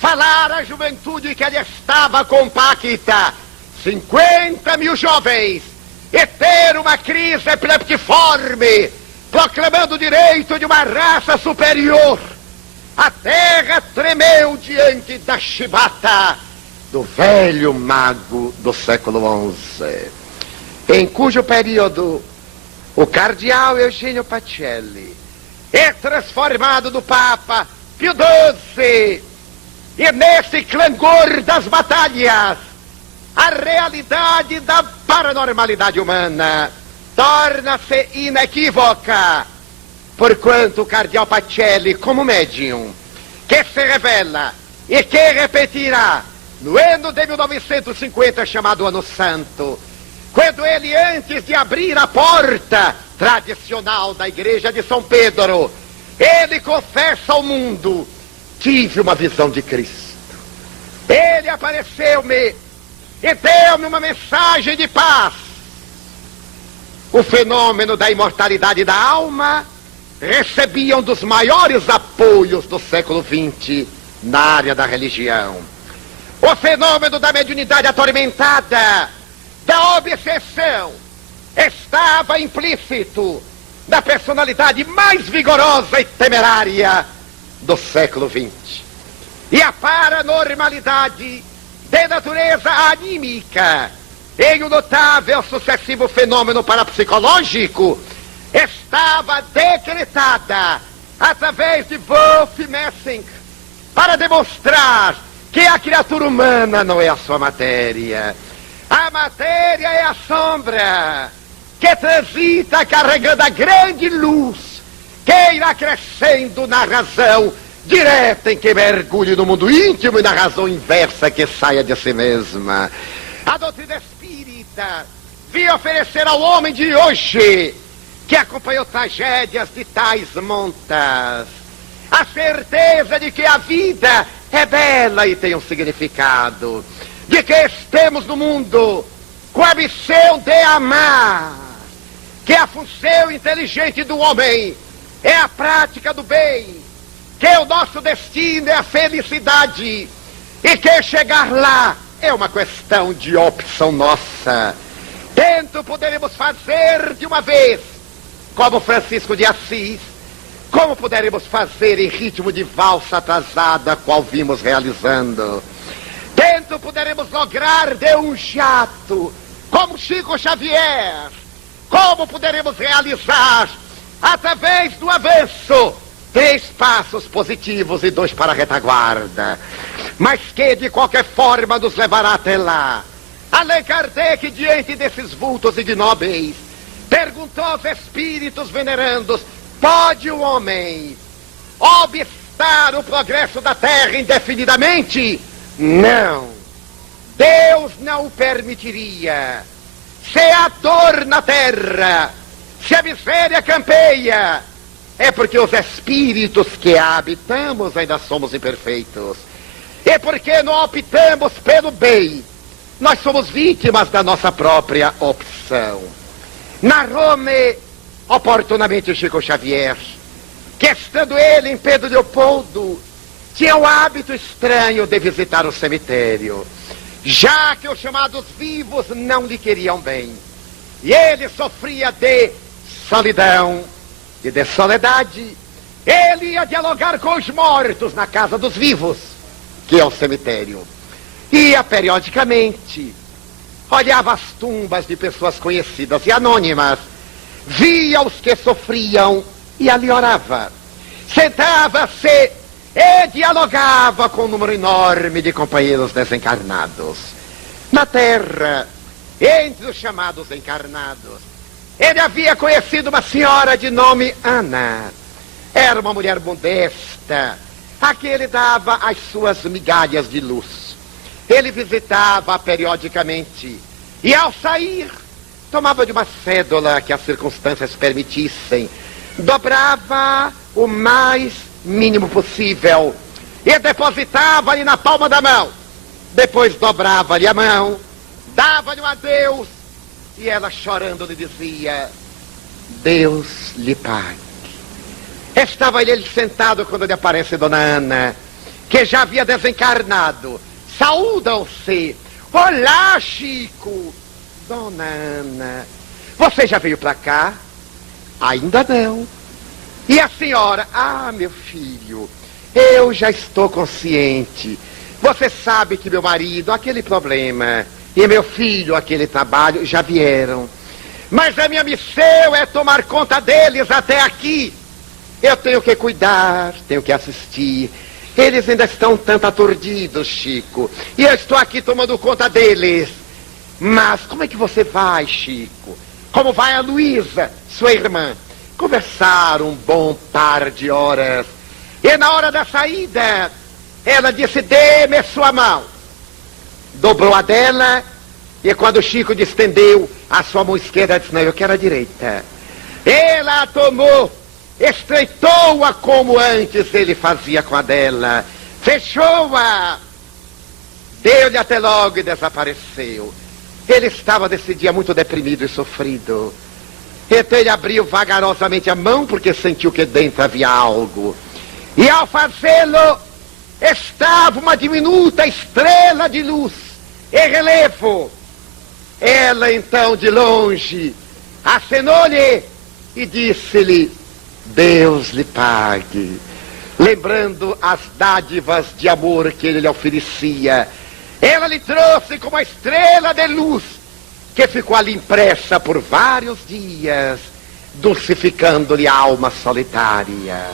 falar à juventude que ele estava compacta, 50 mil jovens, e ter uma crise epileptiforme, proclamando o direito de uma raça superior, a terra tremeu diante da chibata do velho mago do século XI, em cujo período o cardeal Eugênio Pacelli é transformado no Papa Pio XII, e nesse clangor das batalhas, a realidade da paranormalidade humana torna-se inequívoca, porquanto o cardeal Pacelli, como médium, que se revela e que repetirá no ano de 1950, chamado Ano Santo, quando ele, antes de abrir a porta tradicional da igreja de São Pedro, ele confessa ao mundo: tive uma visão de Cristo. Ele apareceu-me e deu-me uma mensagem de paz. O fenômeno da imortalidade da alma recebia um dos maiores apoios do século XX na área da religião. O fenômeno da mediunidade atormentada, da obsessão, estava implícito na personalidade mais vigorosa e temerária do século XX. E a paranormalidade de natureza anímica, em um notável sucessivo fenômeno parapsicológico, estava decretada através de Wolf Messing para demonstrar que a criatura humana não é a sua matéria. A matéria é a sombra que transita carregando a grande luz que irá crescendo na razão direta em que mergulhe no mundo íntimo e na razão inversa que saia de si mesma. A doutrina espírita veio oferecer ao homem de hoje, que acompanhou tragédias de tais montas, a certeza de que a vida é bela e tem um significado, de que estamos no mundo com a missão de amar, que a função inteligente do homem é a prática do bem, que o nosso destino é a felicidade, e que chegar lá é uma questão de opção nossa. Tanto poderemos fazer de uma vez, como Francisco de Assis, como poderemos fazer em ritmo de valsa atrasada, qual vimos realizando. Tanto poderemos lograr de um jato, como Chico Xavier, como poderemos realizar, através do avanço, 3 passos positivos e 2 para a retaguarda, mas que de qualquer forma nos levará até lá. Allan Kardec, diante desses vultos ignóbeis, perguntou aos espíritos venerandos: pode o homem obstar o progresso da Terra indefinidamente? Não. Deus não o permitiria. Se há dor na Terra, se a miséria campeia, é porque os espíritos que a habitamos ainda somos imperfeitos. E porque não optamos pelo bem, Nós somos vítimas da nossa própria opção. Narrou-me oportunamente Chico Xavier que, estando ele em Pedro Leopoldo, tinha o hábito estranho de visitar o cemitério, já que os chamados vivos não lhe queriam bem. E ele sofria de solidão e de soledade. Ele ia dialogar com os mortos na casa dos vivos, que é o cemitério. Ia periodicamente, olhava as tumbas de pessoas conhecidas e anônimas, via os que sofriam e ali orava. Sentava-se e dialogava com um número enorme de companheiros desencarnados. Na terra, entre os chamados encarnados, ele havia conhecido uma senhora de nome Ana. Era uma mulher modesta, a que ele dava as suas migalhas de luz. Ele visitava periodicamente e, ao sair, tomava de uma cédula que as circunstâncias permitissem, dobrava o mais mínimo possível e depositava-lhe na palma da mão. Depois dobrava-lhe a mão, dava-lhe um adeus e ela, chorando, lhe dizia: Deus lhe pague. Estava ele sentado quando lhe aparece Dona Ana, que já havia desencarnado. Saúdam-se. Olá, Chico. Dona Ana, você já veio para cá? Ainda não. E a senhora? Ah, meu filho, eu já estou consciente. Você sabe que meu marido, aquele problema, e meu filho, aquele trabalho, já vieram. Mas a minha missão é tomar conta deles até aqui. Eu tenho que cuidar, tenho que assistir. Eles ainda estão tanto aturdidos, Chico. E eu estou aqui tomando conta deles. Mas como é que você vai, Chico? Como vai a Luísa, sua irmã? Conversaram um bom par de horas. E na hora da saída, ela disse: dê-me sua mão. Dobrou a dela. E quando o Chico estendeu a sua mão esquerda, disse: não, eu quero a direita. Ela a tomou, estreitou-a como antes ele fazia com a dela, fechou-a, deu-lhe até logo e desapareceu. Ele estava nesse dia muito deprimido e sofrido. Então ele abriu vagarosamente a mão, porque sentiu que dentro havia algo. E ao fazê-lo, estava uma diminuta estrela de luz em relevo. Ela então, de longe, acenou-lhe e disse-lhe: Deus lhe pague, lembrando as dádivas de amor que ele lhe oferecia. Ela lhe trouxe como uma estrela de luz, que ficou ali impressa por vários dias, dulcificando-lhe a alma solitária.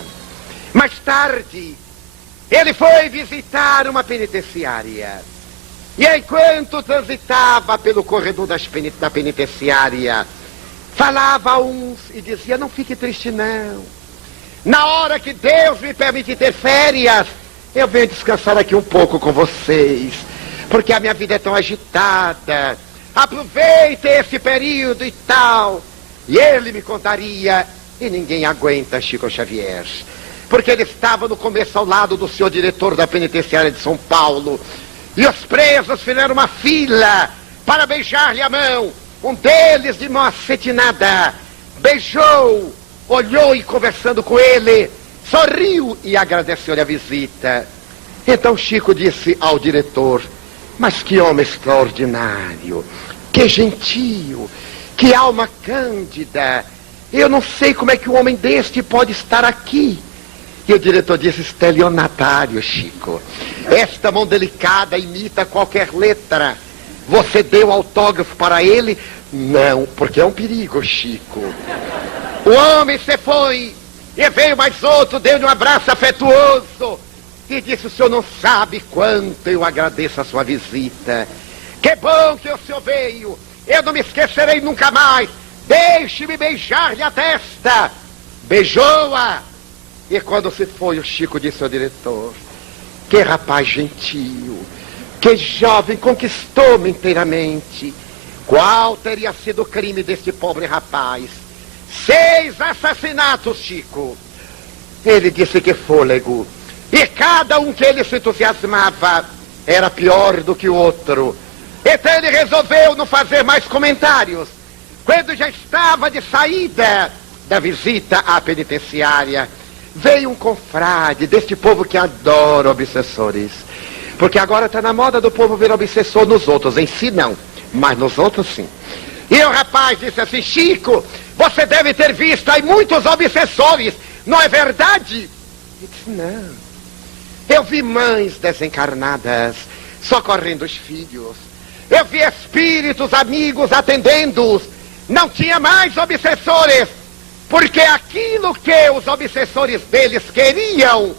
Mais tarde, ele foi visitar uma penitenciária. E enquanto transitava pelo corredor da penitenciária, falava a uns e dizia: não fique triste não. Na hora que Deus me permite ter férias, eu venho descansar aqui um pouco com vocês, porque a minha vida é tão agitada. Aproveite esse período e tal. E ele me contaria, e ninguém aguenta Chico Xavier, porque ele estava no começo ao lado do senhor diretor da penitenciária de São Paulo, e os presos fizeram uma fila para beijar-lhe a mão. Um deles, de mão acetinada, beijou, olhou e, conversando com ele, sorriu e agradeceu-lhe a visita. Então Chico disse ao diretor: mas que homem extraordinário, que gentil, que alma cândida. Eu não sei como é que um homem deste pode estar aqui. E o diretor disse: estelionatário, Chico. Esta mão delicada imita qualquer letra. Você deu autógrafo para ele? Não, porque é um perigo, Chico. O homem se foi, e veio mais outro, deu-lhe um abraço afetuoso e disse: o senhor não sabe quanto eu agradeço a sua visita. Que bom que o senhor veio, eu não me esquecerei nunca mais. Deixe-me beijar-lhe a testa. Beijou-a. E quando se foi, o Chico disse ao diretor: que rapaz gentil, que jovem, conquistou-me inteiramente. Qual teria sido o crime deste pobre rapaz? 6 assassinatos, Chico. Ele disse: que fôlego. E cada um que ele se entusiasmava era pior do que o outro. Então ele resolveu não fazer mais comentários. Quando já estava de saída da visita à penitenciária, veio um confrade deste povo que adora obsessores. Porque agora está na moda do povo ver obsessor nos outros. Em si não, mas nos outros sim. E o rapaz disse assim: Chico, você deve ter visto aí muitos obsessores, não é verdade? Ele disse: não. Eu vi mães desencarnadas socorrendo os filhos. Eu vi espíritos amigos atendendo-os. Não tinha mais obsessores, porque aquilo que os obsessores deles queriam,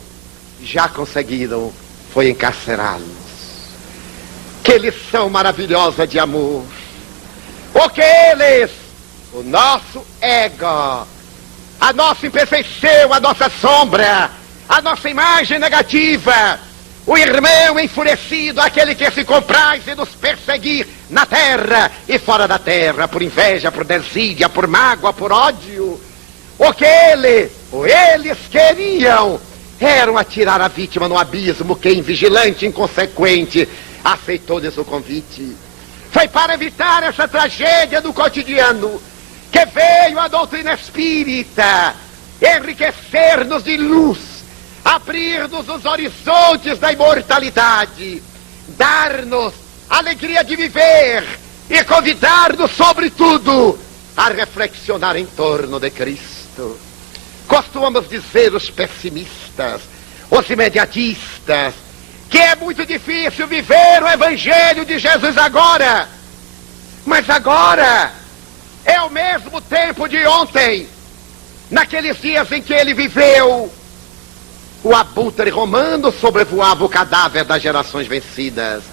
já conseguiram, foi encarcerá-los. Que lição maravilhosa de amor. O que eles, o nosso ego, a nossa imperfeição, a nossa sombra, a nossa imagem negativa, o irmão enfurecido, aquele que se compraz em nos perseguir na terra e fora da terra, por inveja, por desídia, por mágoa, por ódio. O que eles queriam eram atirar a vítima no abismo. Quem, vigilante, inconsequente, aceitou-lhes o convite. Foi para evitar essa tragédia do cotidiano que veio a doutrina espírita enriquecer-nos de luz, abrir-nos os horizontes da imortalidade, dar-nos a alegria de viver e convidar-nos, sobretudo, a reflexionar em torno de Cristo. Costumamos dizer os pessimistas, os imediatistas, que é muito difícil viver o Evangelho de Jesus agora. Mas agora é o mesmo tempo de ontem, naqueles dias em que ele viveu. O abutre romano sobrevoava o cadáver das gerações vencidas.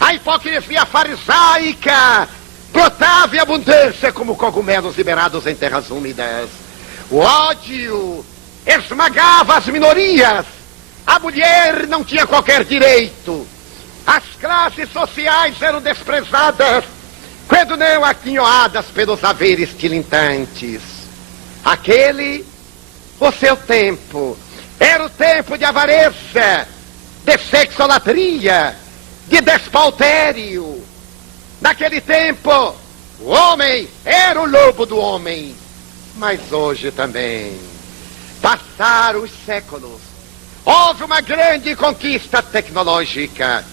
A hipocrisia farisaica brotava em abundância como cogumelos liberados em terras úmidas. O ódio esmagava as minorias. A mulher não tinha qualquer direito. As classes sociais eram desprezadas, quando não aquinhoadas pelos haveres tilintantes. Aquele, o seu tempo, era o tempo de avareza, de sexolatria, de despautério. Naquele tempo, o homem era o lobo do homem. Mas hoje também, passaram os séculos, houve uma grande conquista tecnológica,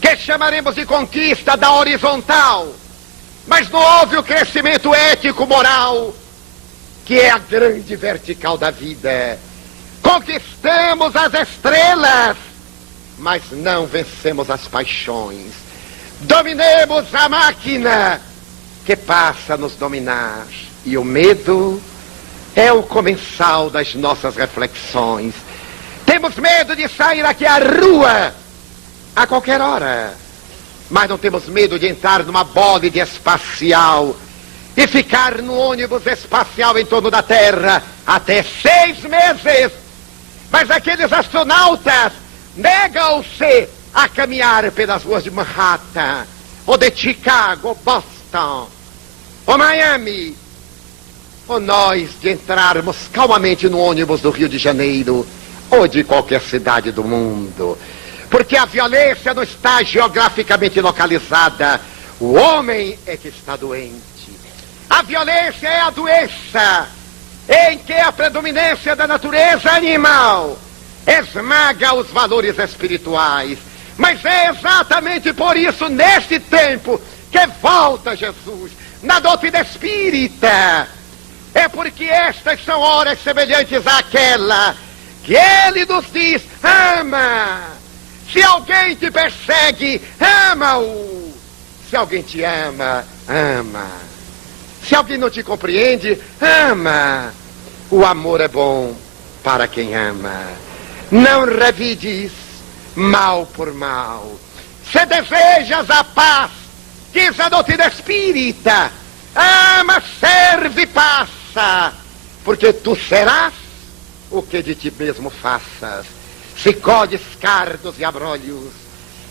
que chamaremos de conquista da horizontal. Mas não houve o crescimento ético-moral, que é a grande vertical da vida. Conquistamos as estrelas, mas não vencemos as paixões. Dominemos a máquina que passa a nos dominar. E o medo é o comensal das nossas reflexões. Temos medo de sair aqui à rua a qualquer hora, mas não temos medo de entrar numa bólido espacial e ficar no ônibus espacial em torno da Terra até 6 meses. Mas aqueles astronautas negam-se a caminhar pelas ruas de Manhattan, ou de Chicago, ou Boston, ou Miami, ou nós de entrarmos calmamente no ônibus do Rio de Janeiro, ou de qualquer cidade do mundo. Porque a violência não está geograficamente localizada. O homem é que está doente. A violência é a doença em que a predominância da natureza animal esmaga os valores espirituais. Mas é exatamente por isso, neste tempo, que volta Jesus, na doutrina espírita. É porque estas são horas semelhantes àquela que ele nos diz: ama. Se alguém te persegue, ama-o. Se alguém te ama, ama. Se alguém não te compreende, ama. O amor é bom para quem ama. Não revides mal por mal. Se desejas a paz, diz a doutrina espírita, ama, serve e passa, porque tu serás o que de ti mesmo faças. Se colhes cardos e abrolhos,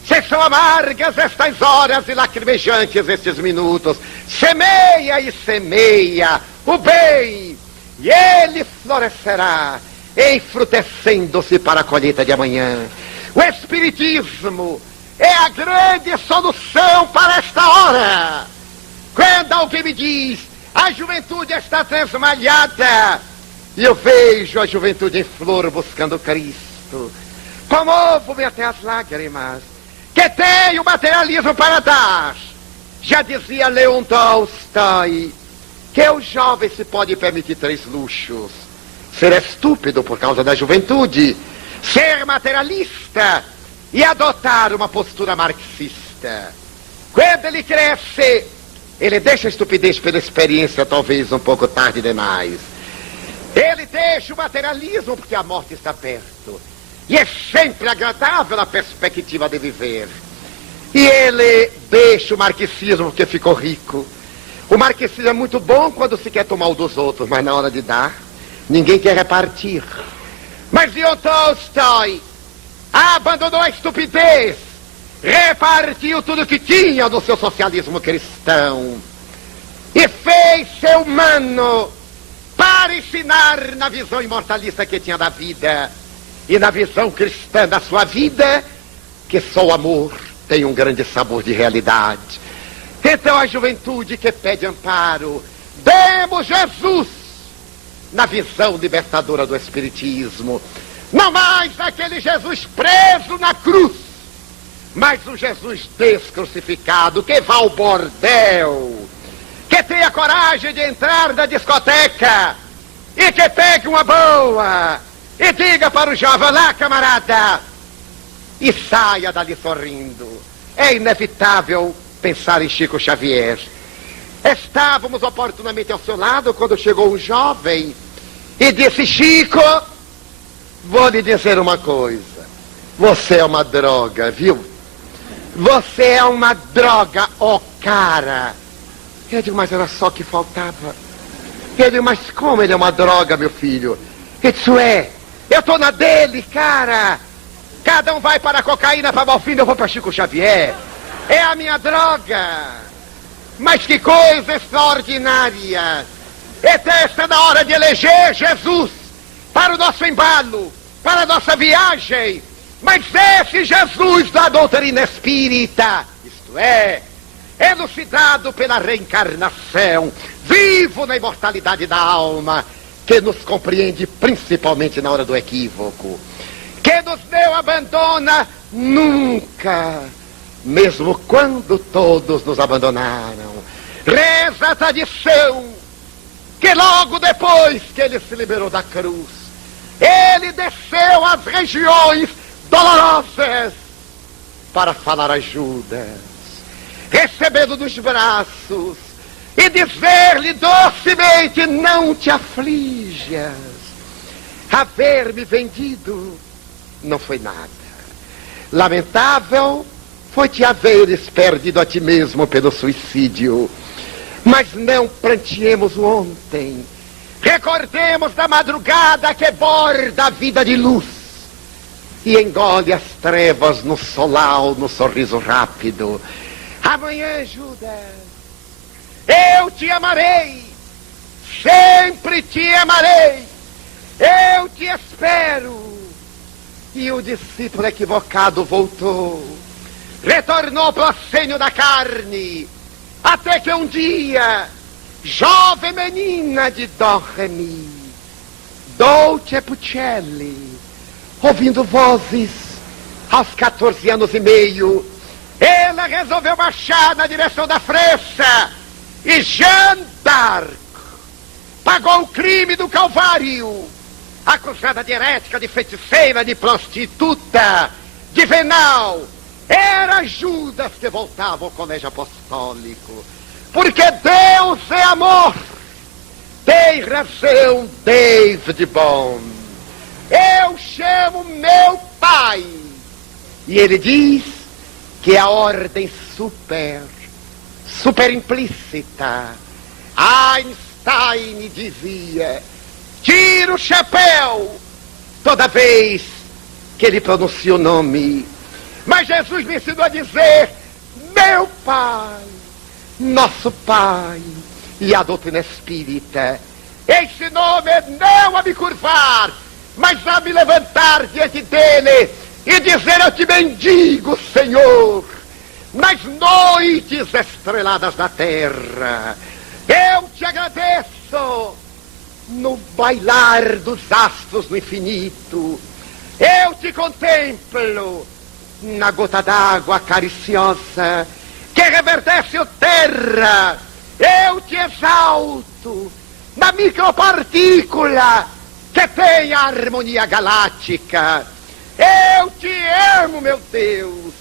se são amargas estas horas e lacrimejantes estes minutos, semeia e semeia o bem, e ele florescerá, enfrutecendo-se para a colheita de amanhã. O Espiritismo é a grande solução para esta hora. Quando alguém me diz, a juventude está transmalhada, e eu vejo a juventude em flor buscando Cristo, comovo-me até as lágrimas, que tem o materialismo para dar. Já dizia Leon Tolstói, que o jovem se pode permitir 3 luxos: ser estúpido por causa da juventude, ser materialista e adotar uma postura marxista. Quando ele cresce, ele deixa a estupidez pela experiência, talvez um pouco tarde demais. Ele deixa o materialismo porque a morte está perto. E é sempre agradável a perspectiva de viver. E ele deixa o marxismo porque ficou rico. O marxismo é muito bom quando se quer tomar o dos outros, mas na hora de dar, ninguém quer repartir. Mas Leon Tolstói abandonou a estupidez, repartiu tudo que tinha do seu socialismo cristão e fez ser humano para ensinar na visão imortalista que tinha da vida e na visão cristã da sua vida que só o amor tem um grande sabor de realidade. Então a juventude que pede amparo, demos Jesus na visão libertadora do Espiritismo. Não mais aquele Jesus preso na cruz, mas o Jesus descrucificado, que vá ao bordel, que tenha coragem de entrar na discoteca e que pegue uma boa e diga para o jovem: lá, camarada, e saia dali sorrindo. É inevitável pensar em Chico Xavier. Estávamos oportunamente ao seu lado quando chegou um jovem e disse: Chico, vou lhe dizer uma coisa, você é uma droga, viu? Você é uma droga, ó cara. Eu digo: mas era só que faltava. Eu digo: mas como ele é uma droga, meu filho? Isso é, eu tô na dele, cara. Cada um vai para a cocaína, para a morfina, eu vou para Chico Xavier. É a minha droga. Mas que coisa extraordinária. Está na hora de eleger Jesus para o nosso embalo, para a nossa viagem. Mas esse Jesus da doutrina espírita, isto é, elucidado pela reencarnação, vivo na imortalidade da alma, que nos compreende principalmente na hora do equívoco, que nos não abandona nunca, mesmo quando todos nos abandonaram. Reza a tradição que logo depois que ele se liberou da cruz, ele desceu às regiões dolorosas para falar a Judas, recebendo nos braços e dizer-lhe docemente: não te aflijas, haver-me vendido não foi nada. Lamentável foi te haveres perdido a ti mesmo pelo suicídio, mas não pranteemos o ontem. Recordemos da madrugada que borda a vida de luz e engole as trevas no solau, no sorriso rápido. Amanhã, Judas, eu te amarei, sempre te amarei, eu te espero. E o discípulo equivocado voltou, retornou para o assênio da carne, até que um dia, jovem menina de Dó Ré Mi, Dolce Puccelli, ouvindo vozes aos 14 anos e meio, ela resolveu marchar na direção da França e Jeanne d'Arc pagou o crime do Calvário, acusada de herética, de feiticeira, de prostituta, de venal. Era Judas que voltava ao colégio apostólico, porque Deus é amor. Tem razão David Bohm. Eu chamo meu pai. E ele diz que a ordem super implícita. Einstein dizia: tira o chapéu toda vez que ele pronuncia o nome. Mas Jesus me ensinou a dizer: meu pai, nosso pai. E a doutrina espírita ensinou-me não a me curvar, mas a me levantar diante dele e dizer: eu te bendigo, Senhor, nas noites estreladas da terra. Eu te agradeço no bailar dos astros no infinito. Eu te contemplo na gota d'água cariciosa que reverdece a terra. Eu te exalto na micropartícula que tem a harmonia galáctica. Eu te amo, meu Deus,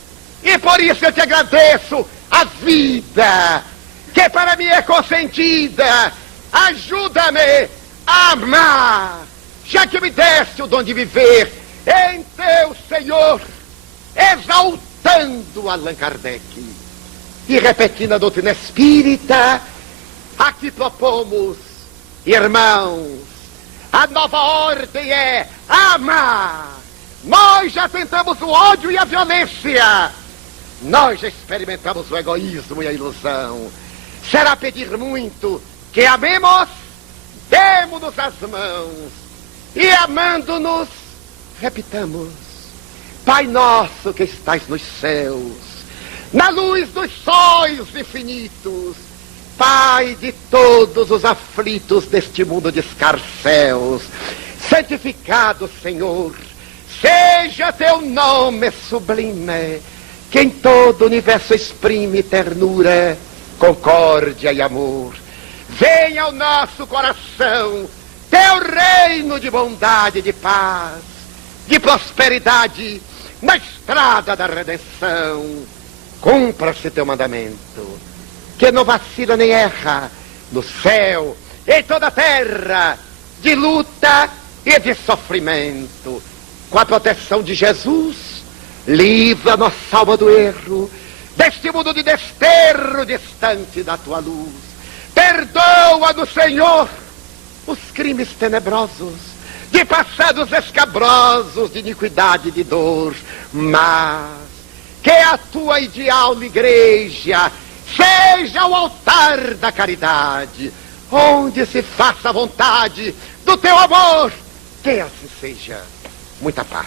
e por isso eu te agradeço a vida que para mim é consentida. Ajuda-me a amar, já que me deste o dom de viver em teu Senhor, exaltando Allan Kardec e repetindo a doutrina espírita. Aqui propomos, irmãos, a nova ordem é amar. Nós já tentamos o ódio e a violência. Nós já experimentamos o egoísmo e a ilusão. Será pedir muito que amemos? Demos-nos as mãos e, amando-nos, repitamos: Pai nosso que estás nos céus, na luz dos sóis infinitos, Pai de todos os aflitos deste mundo de escarcéus, santificado, Senhor, seja teu nome sublime, que em todo o universo exprime ternura, concórdia e amor. Venha ao nosso coração teu reino de bondade e de paz, de prosperidade na estrada da redenção. Cumpra-se teu mandamento, que não vacila nem erra, no céu, em toda a terra, de luta e de sofrimento. Com a proteção de Jesus, livra nossa alma do erro, deste mundo de desterro distante da tua luz. Perdoa-nos, Senhor, os crimes tenebrosos, de passados escabrosos, de iniquidade e de dor, mas que a tua ideal igreja seja o altar da caridade, onde se faça a vontade do teu amor. Que assim seja. Muita paz.